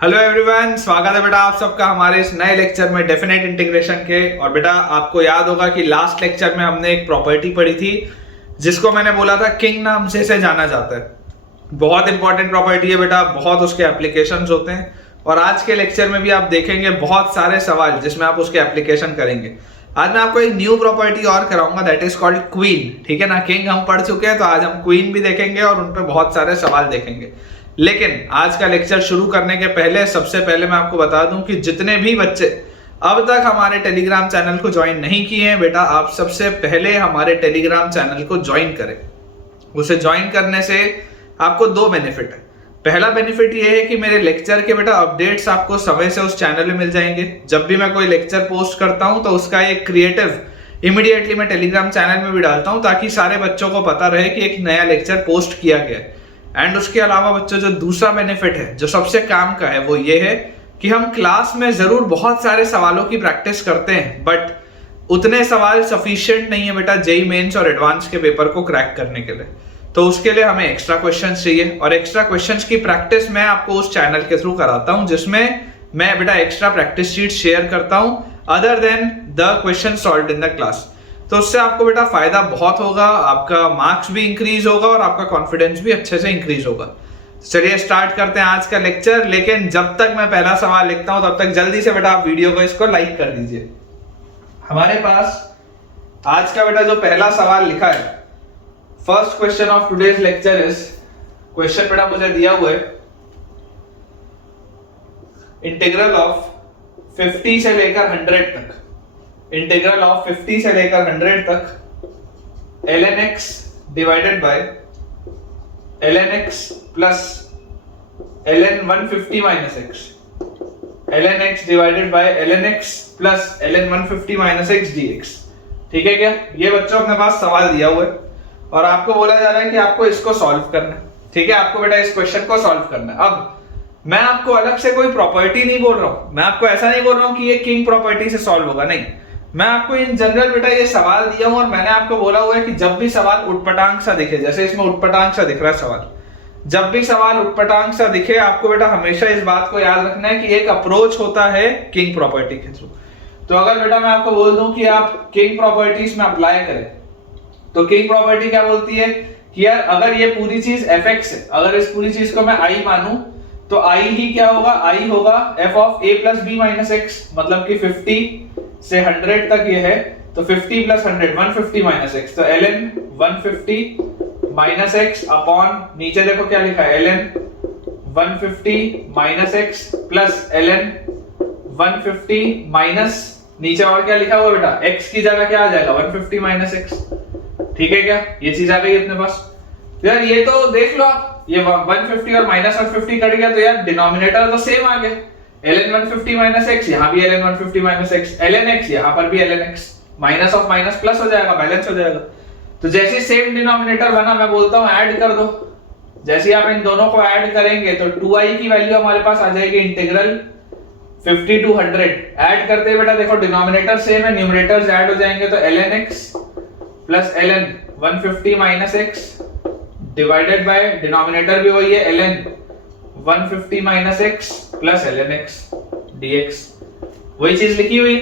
Hello everyone, स्वागत है बेटा आप सबका हमारे इस नए लेक्चर में डेफिनेट इंटीग्रेशन के। और बेटा आपको याद होगा कि लास्ट लेक्चर में हमने एक प्रॉपर्टी पढ़ी थी जिसको मैंने बोला था किंग नाम से इसे जाना जाता है। बहुत इंपॉर्टेंट प्रॉपर्टी है बेटा, बहुत उसके एप्लीकेशंस होते हैं और आज के लेक्चर में भी आप देखेंगे बहुत सारे सवाल जिसमें आप उसके एप्लीकेशन करेंगे। आज मैं आपको एक न्यू प्रॉपर्टी और कराऊंगा, दैट इज कॉल्ड क्वीन। ठीक है ना, किंग हम पढ़ चुके हैं तो आज हम क्वीन भी देखेंगे और उन पर बहुत सारे सवाल देखेंगे। लेकिन आज का लेक्चर शुरू करने के पहले सबसे पहले मैं आपको बता दूं कि जितने भी बच्चे अब तक हमारे टेलीग्राम चैनल को ज्वाइन नहीं किए हैं बेटा, आप सबसे पहले हमारे टेलीग्राम चैनल को ज्वाइन करें। उसे ज्वाइन करने से आपको दो बेनिफिट है। पहला बेनिफिट ये है कि मेरे लेक्चर के बेटा अपडेट्स आपको समय से उस चैनल में मिल जाएंगे। जब भी मैं कोई लेक्चर पोस्ट करता हूं तो उसका एक क्रिएटिव इमीडिएटली मैं टेलीग्राम चैनल में भी डालता हूं ताकि सारे बच्चों को पता रहे कि एक नया लेक्चर पोस्ट किया गया है। एंड उसके अलावा बच्चों जो दूसरा बेनिफिट है जो सबसे काम का है वो ये है कि हम क्लास में जरूर बहुत सारे सवालों की प्रैक्टिस करते हैं बट उतने सवाल सफिशिएंट नहीं है बेटा जेईई मेंस और एडवांस के पेपर को क्रैक करने के लिए। तो उसके लिए हमें एक्स्ट्रा क्वेश्चंस चाहिए और एक्स्ट्रा क्वेश्चंस की प्रैक्टिस मैं आपको उस चैनल के थ्रू कराता हूं जिसमें मैं बेटा एक्स्ट्रा प्रैक्टिस शीट शेयर करता हूं other than the question solved in the class. तो उससे आपको बेटा फायदा बहुत होगा, आपका मार्क्स भी इंक्रीज होगा और आपका कॉन्फिडेंस भी अच्छे से इंक्रीज होगा। चलिए स्टार्ट करते हैं आज का लेक्चर। लेकिन जब तक मैं पहला सवाल लिखता हूं तब तक जल्दी से बेटा आप वीडियो को इसको लाइक कर दीजिए। हमारे पास आज का बेटा जो पहला सवाल लिखा है, first question of today's lecture is, question बेटा मुझे दिया हुआ है इंटीग्रल ऑफ 50 से लेकर 100 तक, इंटीग्रल ऑफ 50 से लेकर 100 तक ln x divided bye ln x plus ln 150 minus x, ln x divided bye ln x plus ln 150 minus x dx। ठीक है क्या? ये बच्चों अपने पास सवाल दिया हुआ है और आपको बोला जा रहा है कि आपको इसको सॉल्व करना है। ठीक है, आपको बेटा इस क्वेश्चन को सॉल्व करना है। अब मैं आपको अलग से कोई प्रॉपर्टी नहीं बोल रहा हूं, मैं आपको ऐसा नहीं बोल रहा हूं कि ये किंग प्रॉपर्टी से सॉल्व होगा, नहीं। मैं आपको इन जनरल बेटा ये सवाल दिया हूं और मैंने आपको बोला हुआ है कि जब भी सवाल उटपटांग सा दिखे, जैसे इसमें उटपटांग सा दिख रहा है सवाल, जब भी सवाल उटपटांग सा दिखे आपको बेटा हमेशा इस बात को याद रखना है कि एक अप्रोच होता है किंग प्रॉपर्टी के थ्रू। तो अगर बेटा मैं आपको बोल दूं कि आप किंग प्रॉपर्टीज में अप्लाई करें तो किंग प्रॉपर्टी क्या बोलती है कि यार अगर ये पूरी चीज fx है, अगर इस पूरी चीज को मैं i मानूं तो i ही क्या होगा, i होगा f of a plus b minus x, मतलब कि 50 से 100 तक ये है तो 50 प्लस 100 150 माइनस x, तो ln 150 माइनस x अपॉन नीचे देखो क्या लिखा है ln 150 minus x plus ln 150 minus नीचे और क्या लिखा हुआ बेटा, x की जगह क्या आ जाएगा 150 माइनस x। ठीक है क्या? ये चीज आ गई अपने पास। तो यार ये तो देख लो आप, ये 150 और माइनस 150 कट गया तो यार डिनोमिनेटर तो सेम आ गया, ln 150 माइनस x, यहाँ भी ln 150 minus x, ln x यहाँ पर भी ln x, minus of minus plus हो जाएगा, बैलेंस हो जाएगा। तो जैसे सेम डिनोमिनेटर बना मैं बोलता हूँ ऐड कर दो। जैसे आप इन दोनों को ऐड करेंगे तो 2i की वैल्यू हमारे पास आ जाएगी इंटीग्रल 50 to 100। ऐड करते बेटा देखो डिनोमिनेटर सेम है, न्यूमरेटर्स ऐड हो जाएंगे तो ln x plus ln 150 minus x divided by denominator भी वही है ln 150 minus x plus ln x dx। वही चीज लिखी हुई।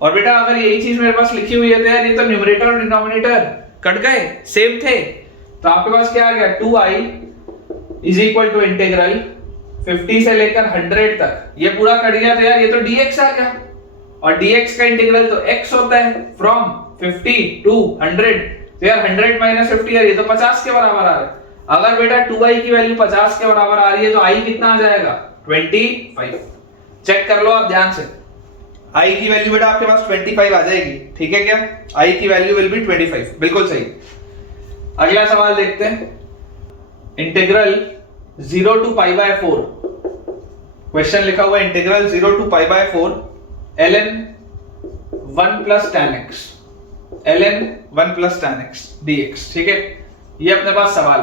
और बेटा अगर यही चीज मेरे पास लिखी हुई है तो यार ये तो न्यूमरेटर और डिनोमिनेटर कट गए, सेम थे। तो आपके पास क्या आ गया 2i is equal to integral 50 से लेकर 100 तक, ये पूरा कट गया तो यार ये तो dx आ गया और dx का इंटीग्रल तो x होता है फ्रॉम 50 टू 100। तो यार 100 माइनस 50 यार ये तो 50 के बराबर आ रहा है। अगर बेटा 2i की वैल्यू 50 के बराबर आ रही है तो i कितना आ जाएगा 25। चेक कर लो आप ध्यान से, i की वैल्यू बेटा आपके पास 25 आ जाएगी। ठीक है क्या? i की वैल्यू विल बी 25, बिल्कुल सही। अगला सवाल देखते हैं, integral 0 to pi by 4, question लिखा हुआ है integral 0 to pi by 4 ln 1 plus tan x, ln 1 plus tan x dx। ठीक है, ये अपने पास सवाल।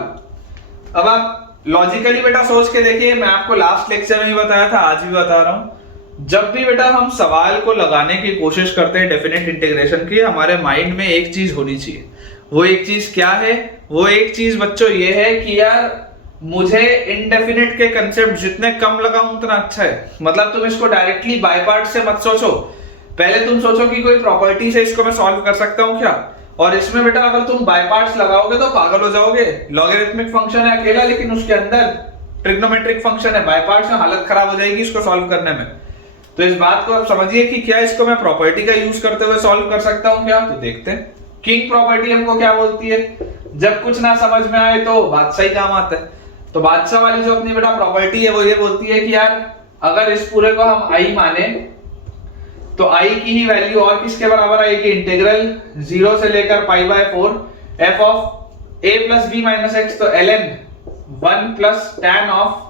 अब आप लॉजिकली बेटा सोच के देखिए, मैं आपको लास्ट लेक्चर में भी बताया था, आज भी बता रहा हूं, जब भी बेटा हम सवाल को लगाने की कोशिश करते हैं डेफिनेट इंटीग्रेशन की, हमारे माइंड में एक चीज होनी चाहिए। वो एक चीज क्या है? वो एक चीज बच्चों ये है कि यार मुझे इनडेफिनिट के कंसेप्ट जितने कम लगाऊं उतना अच्छा है। मतलब तुम इसको डायरेक्टली बाय पार्ट से मत सोचो, पहले तुम सोचो कि कोई प्रॉपर्टी से इसको मैं सॉल्व कर सकता हूं क्या। और इसमें बेटा अगर तुम बाय पार्ट्स लगाओगे तो पागल हो जाओगे। लॉगरिथमिक फंक्शन है अकेला, लेकिन उसके अंदर ट्रिग्नोमेट्रिक फंक्शन है, बाय पार्ट्स में हालत खराब हो जाएगी इसको सॉल्व करने में। तो इस बात को आप समझिए कि क्या इसको मैं प्रॉपर्टी का यूज करते हुए सॉल्व कर सकता हूं क्या। तो देखते हैं किंग प्रॉपर्टी हमको क्या बोलती है। जब कुछ ना समझ में आए तो बादशाह ही काम आता है। तो बादशाह वाली जो अपनी बेटा प्रॉपर्टी है वो ये बोलती है कि यार अगर इस पूरे को हम आई माने तो आई की ही वैल्यू और किसके बराबर आएगी, इंटीग्रल 0 से लेकर pi by 4 f of a plus b minus x. तो ln 1 plus tan of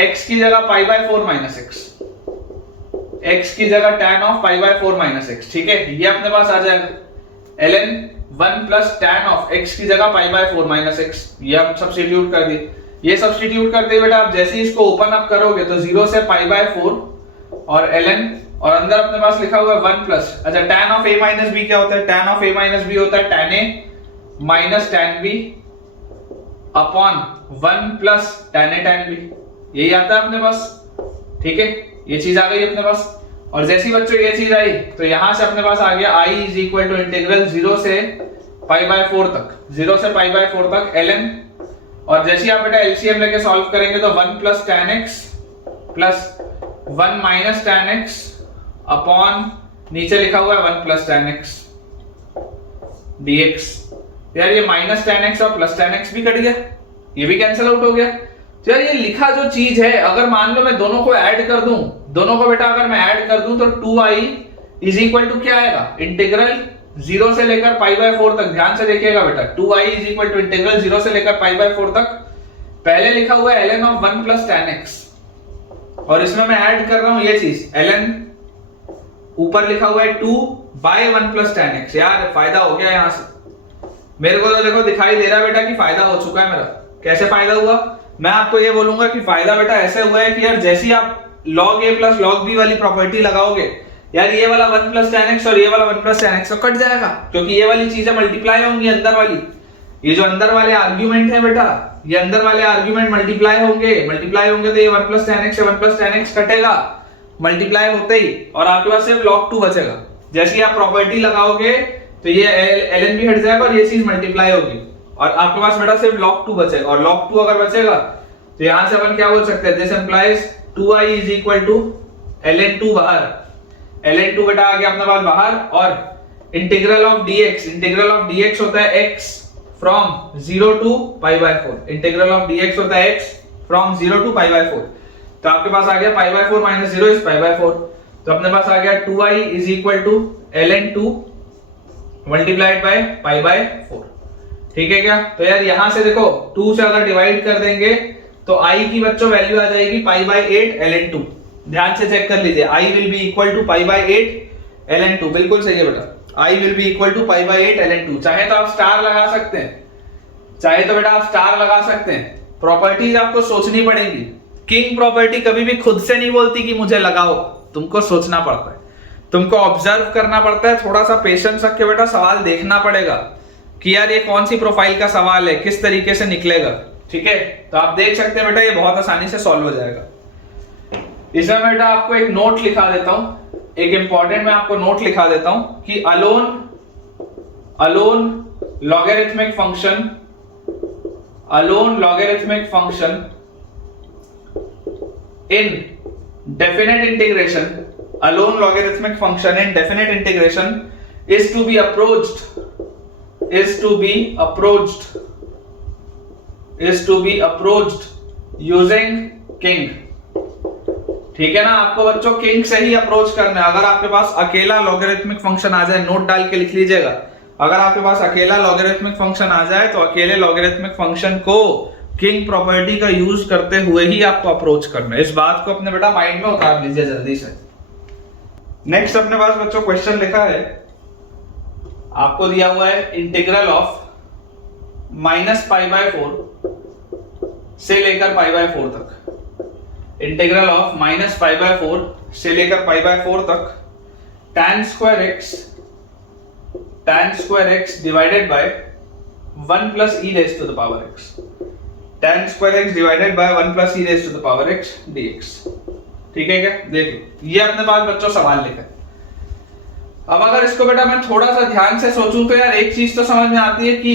x की जगह pi by 4 minus x, x की जगह tan of pi by 4 minus x. ठीक है, ये अपने पास आ जाएगा ln 1 plus tan of x की जगह पाई बाय 4 माइनस एक्स। ये हम सब्स्टिट्यूट कर दिए। ये सब्स्टिट्यूट करते बेटा आप जैसे ही इसको ओपन अप करोगे तो 0 से पाई बाय 4 और ln और अंदर अपने पास लिखा हुआ है 1 प्लस, अच्छा tan of a minus b क्या होता है, tan of a minus b होता है tan a minus tan b upon 1 plus tan a tan b। यही आता है अपने पास। ठीक है, ये चीज आ गई अपने पास। और जैसी बच्चों ये चीज आई तो यहां से अपने पास आ गया i is equal to integral 0 से पाई बाय 4 तक, 0 से पाई बाय 4 तक ln। और जैसे आप बेटा एलसीएम लेके सॉल्व करेंगे तो 1 plus tan x plus 1 minus tan x upon नीचे लिखा हुआ है 1 प्लस tan x dx। यार ये माइनस tan x और प्लस tan x भी कट गया, ये भी कैंसिल आउट हो गया। तो यार ये लिखा जो चीज है अगर मान लो मैं दोनों को ऐड कर दूं, दोनों को बेटा अगर मैं ऐड कर दूं तो 2i इज इक्वल टू क्या आएगा, इंटीग्रल 0 से लेकर पाई बाय 4 तक। ध्यान से देखिएगा बेटा 2i is equal to integral 0 से लेकर पाई बाय 4 तक। पहले लिखा हुआ है ln of 1 plus tan x और इसमें मैं ऐड कर रहा हूं ये चीज ln, ऊपर लिखा हुआ है 2 बाय 1 प्लस tan x। यार फायदा हो गया यहां से मेरे को, तो देखो दिखाई दे रहा है बेटा कि फायदा हो चुका है मेरा। कैसे फायदा हुआ, मैं आपको ये बोलूंगा कि फायदा बेटा ऐसे हुआ है कि यार जैसे ही आप log a plus log b वाली प्रॉपर्टी लगाओगे यार ये वाला 1 प्लस tan x और ये वाला 1 प्लस tan x तो कट जाएगा, क्योंकि ये वाली चीजें मल्टीप्लाई होंगी अंदर वाली। ये जो अंदर वाले आर्ग्यूमेंट है बेटा, ये अंदर वाले आर्ग्यूमेंट मल्टीप्लाई होंगे तो ये 1 प्लस tan x से 1 प्लस tan x कटेगा मल्टीप्लाई होते ही, और आपके पास सिर्फ log 2 बचेगा। जैसे ही आप प्रॉपर्टी लगाओगे तो ये ln भी हट जाएगा और ये चीज मल्टीप्लाई होगी और आपके पास बेटा सिर्फ log 2 बचेगा। और log 2 अगर बचेगा तो यहां से अपन क्या बोल सकते हैं, this implies 2i is equal to ln 2 बाहर, ln 2 बेटा आ गया अपने पास बाहर। और इंटीग्रल ऑफ dx होता है x from 0 to pi by 4। Integral of dx होता है x from 0 to pi by 4। तो आपके पास आ गया pi by 4 minus 0 is pi by 4। तो अपने पास आ गया 2i is equal to ln 2 multiplied by pi by 4। ठीक है क्या। तो यार यहां से देखो 2 से अगर डिवाइड कर देंगे तो i की बच्चों वैल्यू आ जाएगी पाई बाय 8 ln 2। ध्यान से चेक कर लीजिए, i will be equal to pi by 8 ln 2। बिल्कुल सही है बेटा, i will be equal to pi by 8 ln 2। चाहे तो आप स्टार लगा सकते हैं, चाहे तो बेटा आप स्टार लगा सकते हैं। प्रॉपर्टीज आपको सोचनी पड़ेगी। किंग प्रॉपर्टी कभी भी खुद से नहीं बोलती कि मुझे लगाओ, तुमको सोचना पड़ता है, तुमको ऑब्जर्व करना पड़ता है, थोड़ा सा पेशेंस रख के बेटा सवाल देखना पड़ेगा कि यार ये कौन सी प्रोफाइल का सवाल है, किस तरीके से निकलेगा। ठीक है, तो आप देख सकते हैं बेटा ये बहुत आसानी से सॉल्व हो जाएगा। इसमें बेटा आपको एक नोट लिखा देता हूं, एक इंपॉर्टेंट मैं आपको नोट लिखा देता हूं कि alone logarithmic function in definite integration, alone logarithmic function in definite integration is to be approached using king। ठीक है ना, आपको बच्चों किंग से ही अप्रोच करना है। अगर आपके पास अकेला लॉगरिथमिक फंक्शन आ जाए, नोट डाल के लिख लीजिएगा, अगर आपके पास अकेला लॉगरिथमिक फंक्शन आ जाए तो अकेले लॉगरिथमिक फंक्शन को किंग प्रॉपर्टी का यूज करते हुए ही आपको अप्रोच करना है। इस बात को अपने बेटा माइंड में उतार लीजिए जल्दी से। नेक्स्ट अपने पास बच्चों क्वेश्चन लिखा है, आपको दिया हुआ है integral of minus pi by 4 से लेकर पाई बाय 4 तक। Integral of minus pi by 4 से लेकर पाई बाय 4 तक tan square x divided by 1 plus e raise to the power x। tan square x divided by 1 plus e raise to the power x dx। ठीक है क्या? देखो ये अपने पास बच्चों सवाल लिखा है। अब अगर इसको बेटा मैं थोड़ा सा ध्यान से सोचूं तो यार एक चीज तो समझ में आती है कि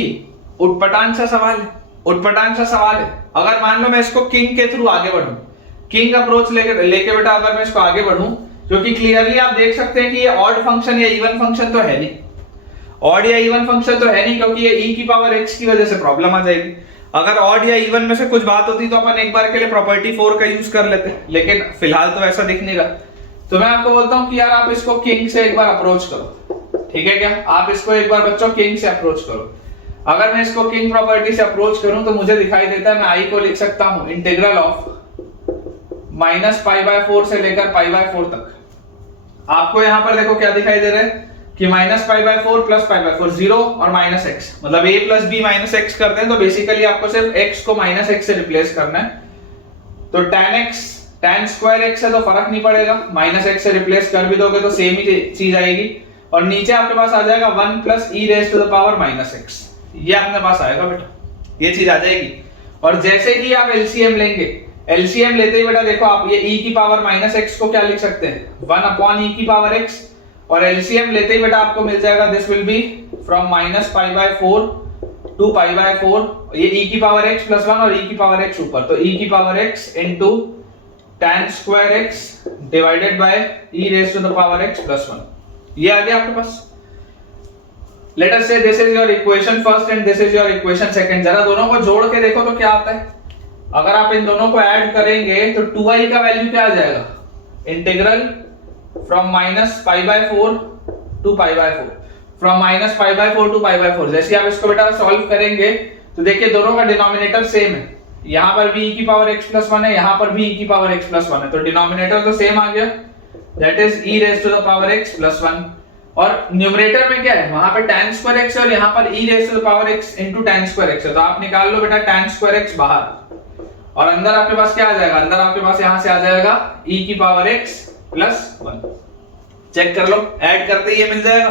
उटपटांग सा सवाल है, उटपटांग सा सवाल है। अगर मान लो मैं इसको किंग के थ्रू आगे बढ़ूं, किंग अप्रोच लेके बेटा अगर मैं इसको आगे बढ़ूं, क्योंकि क्लियरली आप देख सकते हैं कि ये ऑड फंक्शन या इवन फंक्शन तो है नहीं, ऑड या इवन फंक्शन तो है नहीं, क्योंकि ये e की पावर x की वजह से प्रॉब्लम आ जाएगी। अगर ऑड या इवन में से कुछ बात होती तो अपन एक बार के लिए प्रॉपर्टी 4 का यूज कर लेते, लेकिन फिलहाल तो ऐसा दिख नहीं रहा। तो मैं आपको बोलता हूं कि यार आप इसको किंग से एक बार अप्रोच करो। ठीक है क्या? आप इसको एक बार बच्चों किंग से अप्रोच करो। अगर मैं इसको किंग प्रॉपर्टी से अप्रोच करूं तो मुझे दिखाई देता है मैं आई को लिख सकता हूं इंटीग्रल ऑफ -π/4 से लेकर π/4 तक। आपको यहां पर देखो क्या दिखाई दे रहा है कि -π/4 प्लस π/4 0 और -x, मतलब a plus b minus x करते हैं तो बेसिकली आपको सिर्फ x को -x से रिप्लेस करना है। तो tan स्क्वायर x है तो फर्क नहीं पड़ेगा, -x से रिप्लेस कर भी दोगे तो सेम ही चीज आएगी। और नीचे आपके पास आ जाएगा 1 plus e raise to the power -x, ये अपने पास आएगा बेटा, ये चीज आ जाएगी। और जैसे ही आप एलसीएम लेंगे, एलसीएम लेते ही बेटा देखो आप ये e की पावर -x को क्या लिख सकते हैं 1 अपॉन e की पावर x, और एलसीएम लेते ही बेटा आपको मिल जाएगा this will be from -π/4 to π/4, ये e की पावर x प्लस 1 और e की पावर x ऊपर, तो e की power x into tan square x divided by e raise to the power x plus 1, ये आ गया आपके पास। Let us say this is your equation first and this is your equation second. जरा दोनों को जोड़ के देखो तो क्या आता है। अगर आप इन दोनों को ऐड करेंगे तो 2i का वैल्यू क्या आ जाएगा, integral from -π/4 to π/4, from -π/4 to π/4। जैसे आप इसको बेटा सॉल्व करेंगे तो देखिए दोनों का डिनोमिनेटर सेम है, यहां पर भी e की पावर x प्लस 1 है, यहां पर भी e की पावर x प्लस 1 है, तो डिनोमिनेटर तो सेम आ गया, that is e raise to the power x plus 1। और न्यूमरेटर में क्या है, वहां पे tan स्क्वायर x है और यहां पर e raise to the power x into tan square x है, तो आप निकाल लो बेटा tan स्क्वायर x बाहर, और अंदर आपके पास क्या आ जाएगा, अंदर आपके पास यहां से आ जाएगा e की पावर x प्लस 1। चेक कर लो, ऐड करते ही ये मिल जाएगा।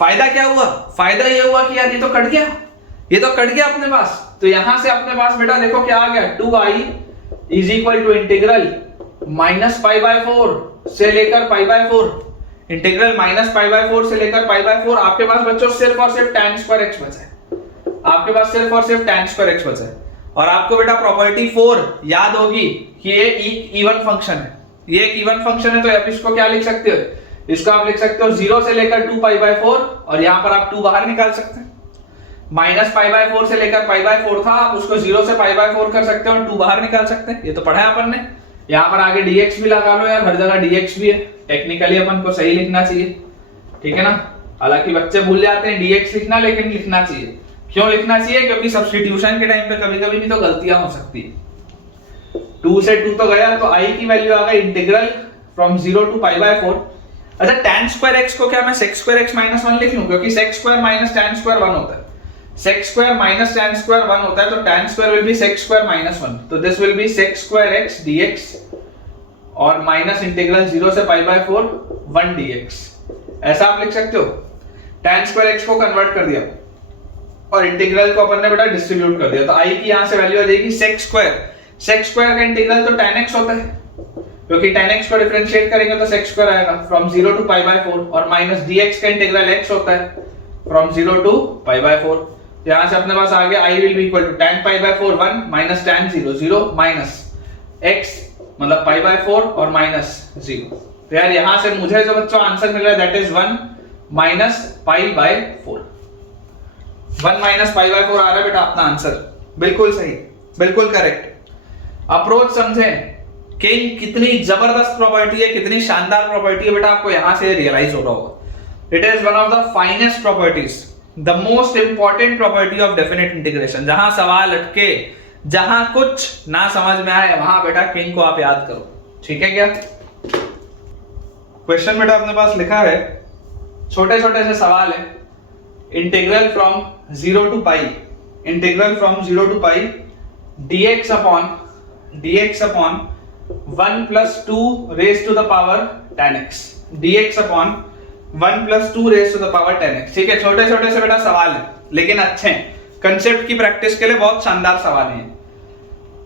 फायदा क्या हुआ, फायदा ये हुआ कि यार ये तो कट गया, ये तो कट गया अपने पास। तो यहां से अपने पास बेटा देखो क्या आ गया, 2i is equal to integral -π/4 से लेकर π/4, इंटीग्रल -π/4 से लेकर π/4। आपके पास बच्चों सिर्फ और सिर्फ tan स्क्वायर x बचा है, आपके पास सिर्फ और सिर्फ tan स्क्वायर x बचा है। और आपको बेटा प्रॉपर्टी 4 याद होगी कि ये इवन फंक्शन है, ये एक इवन फंक्शन है, तो आप इसको क्या लिख सकते हो, इसको आप लिख सकते हो 0 से लेकर 2π/4, और यहां पर आप 2 बाहर निकाल सकते हैं। -π/4 से लेकर π/4 था, आप उसको 0 से π/4 कर सकते हो और 2 बाहर निकाल सकते हैं, ये तो पढ़ा है अपन ने। यहां पर आगे dx भी लगा लो यार, हर जगह dx भी है, टेक्निकली अपन को सही लिखना चाहिए, ठीक है ना। हालांकि बच्चे भूल जाते हैं dx लिखना, लेकिन लिखना चाहिए। क्यों लिखना चाहिए, क्योंकि सब्स्टिट्यूशन के टाइम पे कभी-कभी भी तो गलतियां हो सकती है। 2 से 2 तो गया, तो i की वैल्यू आ गई इंटीग्रल फ्रॉम 0 टू π/4। अच्छा tan स्क्वायर x को क्या मैं sec स्क्वायर x माइनस 1 लिख लूं, क्योंकि sec square minus tan square 1 होता है, sec square minus tan square 1 होता है, तो tan square will be sec square minus 1, तो this will B sec square x dx और माइनस इंटीग्रल 0 से π/4 1 dx, ऐसा आप लिख सकते हो। tan स्क्वायर x को कन्वर्ट कर दिया और इंटीग्रल को अपन ने बेटा डिस्ट्रीब्यूट कर दिया, तो i की यहां से वैल्यू आ जाएगी sec स्क्वायर का इंटीग्रल तो tan x होता है, क्योंकि tan x को डिफरेंशिएट करेंगे तो sec स्क्वायर आएगा फ्रॉम 0 टू π/4, और माइनस dx का इंटीग्रल x होता है फ्रॉम 0 टू π/4। यहां से अपने पास आ गया i will be equal to tan π/4 1 minus tan 0 0 minus x मतलब π/4 और माइनस 0। तो यार यहां से मुझे जो बच्चों आंसर मिल रहा है दैट इज 1 माइनस π/4, 1 माइनस π/4 आ रहा है बेटा अपना आंसर, बिल्कुल सही, बिल्कुल करेक्ट। अप्रोच समझे किंग कितनी जबरदस्त प्रॉपर्टी है, कितनी शानदार प्रॉपर्टी है बेटा, आपको यहां से रियलाइज हो रहा होगा। It is one of the finest properties, the most important property of definite integration. जहां सवाल अटके, जहां कुछ ना समझ में आए, वहां बेटा किंग को आप याद करो, ठीक है क्या। क्वेश्चन बेटा अपने पास लिखा है, छोटे छोटे से सवाल है, integral from 0 to pi, integral from 0 to pi dx upon 1 plus 2 raise to the power tan x, dx upon 1 plus 2 raise to the power tan x। ठीक है, छोटे छोटे से बेटा सवाल है, लेकिन अच्छे हैं, कंसेप्ट की प्रैक्टिस के लिए बहुत शानदार सवाल है।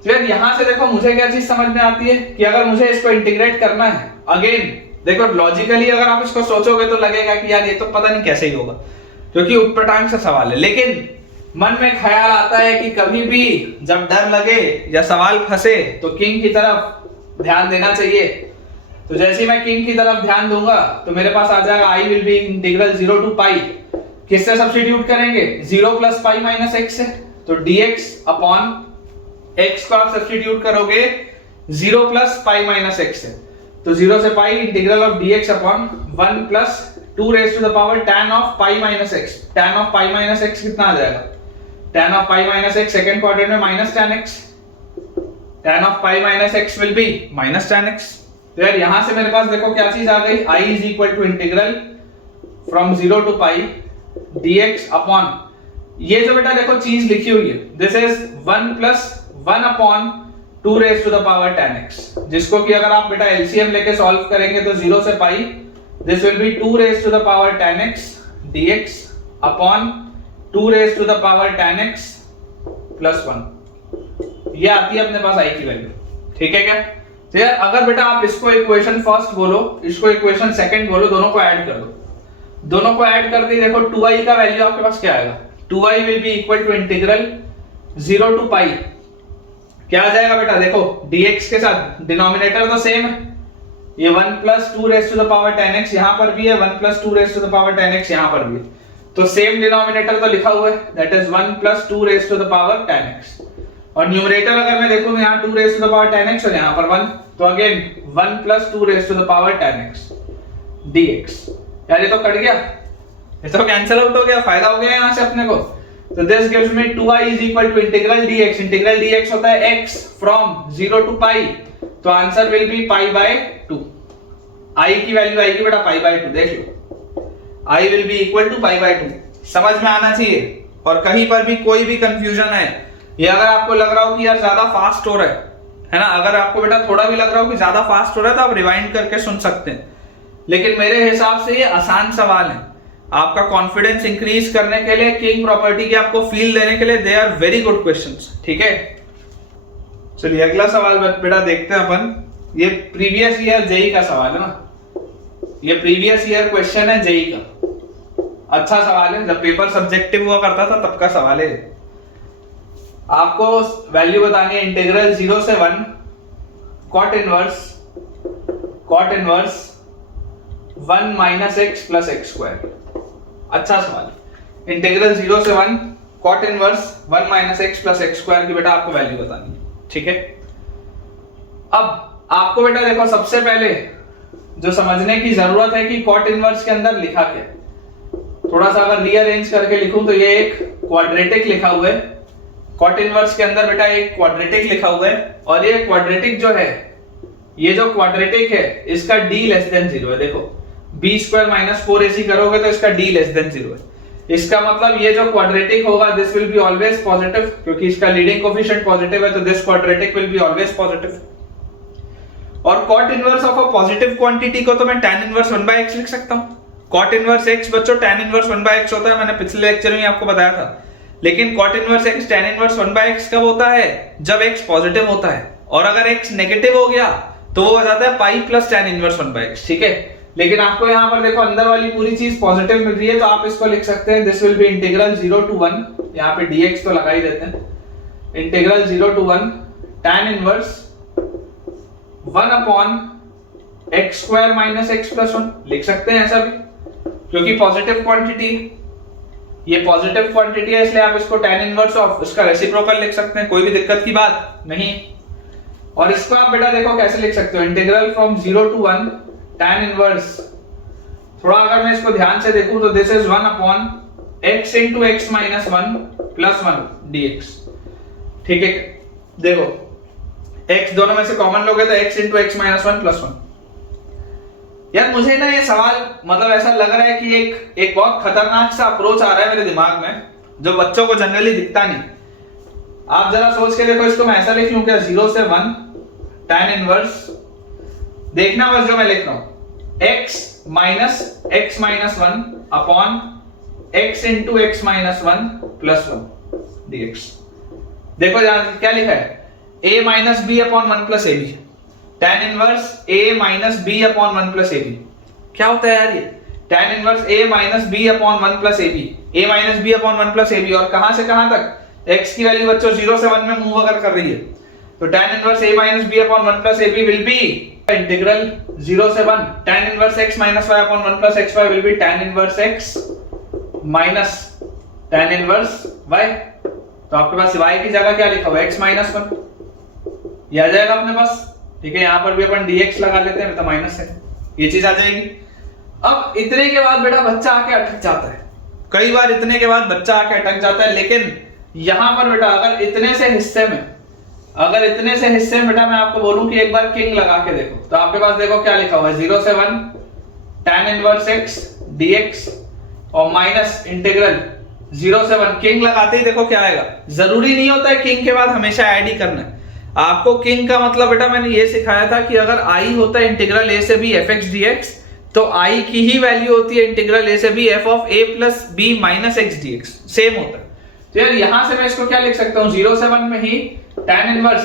तो यार यहां से देखो मुझे क्या चीज समझ में आती है कि अगर मुझे इसको इंटीग्रेट करना है, अगेन देखो लॉजिकली अगर आप इसको सोचोगे तो लगेगा कि यार ये तो पता नहीं कैसे ही होगा क्योंकि ऊटपटांग सा सवाल है, लेकिन मन में ख्याल आता है कि कभी भी जब डर लगे या सवाल फंसे तो किंग की तरफ ध्यान देना चाहिए। तो जैसे ही मैं किंग की तरफ ध्यान दूंगा तो मेरे पास आ जाएगा I will be integral 0 to pi, किससे सब्स्टिट्यूट करेंगे 0 प्लस पाई माइनस एक्स से, तो dx अपॉन x को आप सब्स्टिट्यूट करोगे 0 प्लस पाई माइनस एक्स से, तो 0 से pi integral of dx upon 1 plus 2 raise to the power tan of pi minus x. tan of pi minus x कितना आ जाएगा, tan of pi minus x second quadrant में minus tan x, tan of pi minus x will be minus tan x। तो यार यहां से मेरे पास देखो क्या चीज आ गई, i is equal to integral from 0 to pi dx upon, ये जो बेटा देखो चीज लिखी हुई है this is 1 plus 1 upon 2 raise to the power tan x, जिसको कि अगर आप बेटा एलसीएम लेके सॉल्व करेंगे तो 0 से pi this will be 2 raise to the power tan x dx upon 2 raise to the power tan x plus 1। ये आती है अपने पास i की वैल्यू, ठीक है क्या। तो यार अगर बेटा आप इसको इक्वेशन फर्स्ट बोलो, इसको इक्वेशन सेकंड बोलो, दोनों को ऐड कर दो, दोनों को ऐड कर दी, देखो 2i का वैल्यू आपके पास क्या आएगा, 2i will be equal to integral 0 to pi, क्या आ जाएगा बेटा देखो dx के साथ डिनोमिनेटर तो सेम है, ये 1 plus 2 raise to the power tan x यहां पर भी है, 1 plus 2 raise to the power tan x यहां पर भी है, तो सेम डिनोमिनेटर तो लिखा हुआ है that is 1 plus 2 raise to the power tan x, और न्यूमरेटर अगर मैं देखूं यहां 2 raise to the power tan x और यहां पर 1, तो again 1 plus 2 raise to the power tan x dx। यार ये तो कट गया, ये तो कैंसिल आउट हो गया, फायदा हो गया यहां से अपने को। तो this gives me 2i is equal to integral dx, integral dx होता है x फ्रॉम 0 टू पाई, तो answer will be pi by 2, i की वैल्यू आएगी बेटा पाई बाय 2, देख लो i will be equal to pi by 2, समझ में आना चाहिए। और कहीं पर भी कोई भी कंफ्यूजन है, ये अगर आपको लग रहा हो कि यार ज्यादा फास्ट हो रहा है ना, अगर आपको बेटा थोड़ा भी लग रहा हो कि ज्यादा फास्ट हो रहा है तो आप रिवाइंड करके सुन सकते हैं, लेकिन मेरे हिसाब से ये आसान सवाल है, आपका कॉन्फिडेंस इंक्रीज करने के लिए, किंग प्रॉपर्टी की आपको फील देने के लिए, they are very good questions, ठीक है। चलिए अगला सवाल बेटा देखते हैं अपन, ये प्रीवियस ईयर जेई का सवाल है ना, ये प्रीवियस ईयर क्वेश्चन है जेई का, अच्छा सवाल है, जब पेपर सब्जेक्टिव हुआ करता था तब का सवाल है। आपको वैल्यू बतानी है इंटीग्रल 0 से 1 cot inverse 1 minus x plus x square, अच्छा सवाल। इंटीग्रल 0 से 1 cot inverse 1 minus x plus x square की बेटा आपको वैल्यू बतानी है, ठीक है। अब आपको बेटा देखो सबसे पहले जो समझने की जरूरत है कि कॉट इनवर्स के अंदर लिखा क्या, थोड़ा सा अगर रीअरेंज करके लिखूं तो ये एक क्वाड्रेटिक लिखा हुआ है, कॉट इनवर्स के अंदर बेटा एक क्वाड्रेटिक लिखा हुआ है, और ये क्वाड्रेटिक जो है, ये जो क्वाड्रेटिक है इसका d लेस देन 0 है, देखो b स्क्वायर माइनस 4ac करोगे तो इसका d लेस देन 0 है, इसका मतलब ये जो क्वाड्रेटिक होगा this will be always positive, क्योंकि इसका लीडिंग कोएफिशिएंट पॉजिटिव है, तो this quadratic will be always positive. और cot inverse of a positive quantity को तो मैं tan इनवर्स 1/x लिख सकता हूं, कॉट इनवर्स x बच्चों tan इनवर्स 1/x होता है, मैंने पिछले लेक्चर में आपको बताया था, लेकिन cot inverse x tan inverse 1/x कब होता है, जब x पॉजिटिव होता है, और अगर x नेगेटिव हो गया तो वो हो जाता है pi plus tan inverse 1/x, ठीक है। लेकिन आपको यहाँ पर देखो अंदर वाली पूरी चीज पॉजिटिव मिल रही है, तो आप इसको लिख सकते हैं this will be integral 0 to 1, यहाँ पे dx तो लगा ही देते हैं, integral 0 to 1 tan inverse 1 upon x square minus x plus 1 लिख सकते हैं ऐसा भी, क्योंकि पॉजिटिव क्वांटिटी, ये पॉजिटिव क्वांटिटी है इसलिए आप इसको tan इनवर्स ऑफ इसका रेसिप्रोकल लिख सकते हैं, कोई भी दिक्कत की बात नहीं। और इसको आप बेटा देखो कैसे लिख सकते हो, integral from 0 to 1 tan inverse, थोड़ा अगर मैं इसको ध्यान से देखूं तो this is 1 upon x into x minus 1 plus 1 dx, ठीक है। देखो x दोनों में से कॉमन लोगे तो x into x minus 1 plus 1। यार मुझे ना ये सवाल मतलब ऐसा लग रहा है कि एक बहुत खतरनाक सा अप्रोच आ रहा है मेरे दिमाग में, जो बच्चों को जनरली दिखता नहीं। आप जरा सोच के देखो, इसको मैं ऐसा लिख लूं क्या, 0 से 1 tan इनवर्स, देखना बस जो मैं लिख रहा हूं, x minus x minus 1 upon x into x minus 1 plus 1 dx। देखो क्या लिखा है, a minus b upon 1 plus a b, tan inverse a minus b upon 1 plus a b. क्या होता है यार ये? tan inverse a minus b upon 1 plus a b, a minus b upon 1 plus a b. और कहां से कहां तक? x की वैल्यू बच्चों 0 से 1 में मूव अगर कर रही है तो tan inverse a minus b upon 1 plus a b will be integral 0 से 1 tan inverse x minus y upon 1 plus xy will be tan inverse x minus tan inverse y। तो आपके पास y की जगह क्या लिखा हुआ है? x माइनस 1, ये आ जाएगा अपने पास। ठीक है, यहां पर भी अपन dx लगा लेते हैं, तो माइनस है, ये चीज आ जाएगी। अब इतने के बाद बेटा बच्चा आके अटक जाता है, कई बार इतने के बाद बच्चा आके अटक जाता है। लेकिन यहां पर बेटा अगर इतने से हिस्से में बेटा मैं आपको बोलूं कि एक बार किंग लगा के देखो, तो आपके पास देखो क्या लिखा हुआ है? 0 से 1 tan इनवर्स x dx और माइनस इंटीग्रल 0 से 1। किंग लगाते ही देखो क्या आएगा। जरूरी नहीं होता है किंग के बाद हमेशा ऐड ही करना है। आपको किंग का मतलब बेटा मैंने ये सिखाया था कि अगर i होता है इंटीग्रल a से b fx dx, तो i की ही वैल्यू होती है इंटीग्रल a से b f of a plus b minus x dx, same होता है। तो यार यहां से मैं इसको क्या लिख सकता हूं? 0 से 1 में ही tan inverse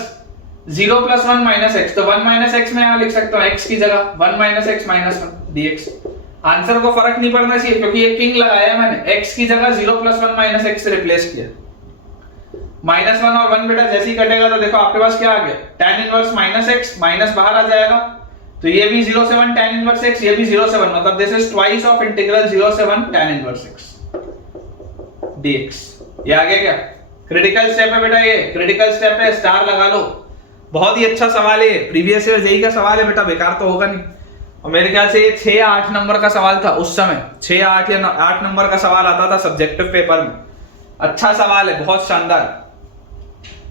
0 plus 1 minus x, तो 1 माइनस x में यहां लिख सकता हूं x की जगह 1 minus x minus 1 dx। Answer को फर्क नहीं पड़ना चाहिए क्योंकि ये किंग लगाया मैंने, x की जगह 0 प्लस 1 माइनस x से रिप्लेस किया। माइनस 1 और 1 बेटा जैसे ही कटेगा तो देखो आपके पास क्या आ गया? tan inverse minus x, minus बाहर आ जाएगा, तो ये भी 0 से 1 tan इनवर्स x, ये भी 0 से 1, मतलब this is twice of integral 0 से 1 tan इनवर्स x dx। ये आ गया क्या? क्रिटिकल स्टेप है बेटा, ये क्रिटिकल स्टेप है, स्टार लगा लो। बहुत ही अच्छा सवाल है, प्रीवियस ईयर जेईई का सवाल है बेटा, बेकार तो होगा नहीं। और मेरे ख्याल से ये 6-8 नंबर का सवाल था उस समय, 6-8 या 8 नंबर का सवाल आता था सब्जेक्टिव पेपर में। अच्छा सवाल है, बहुत शानदार।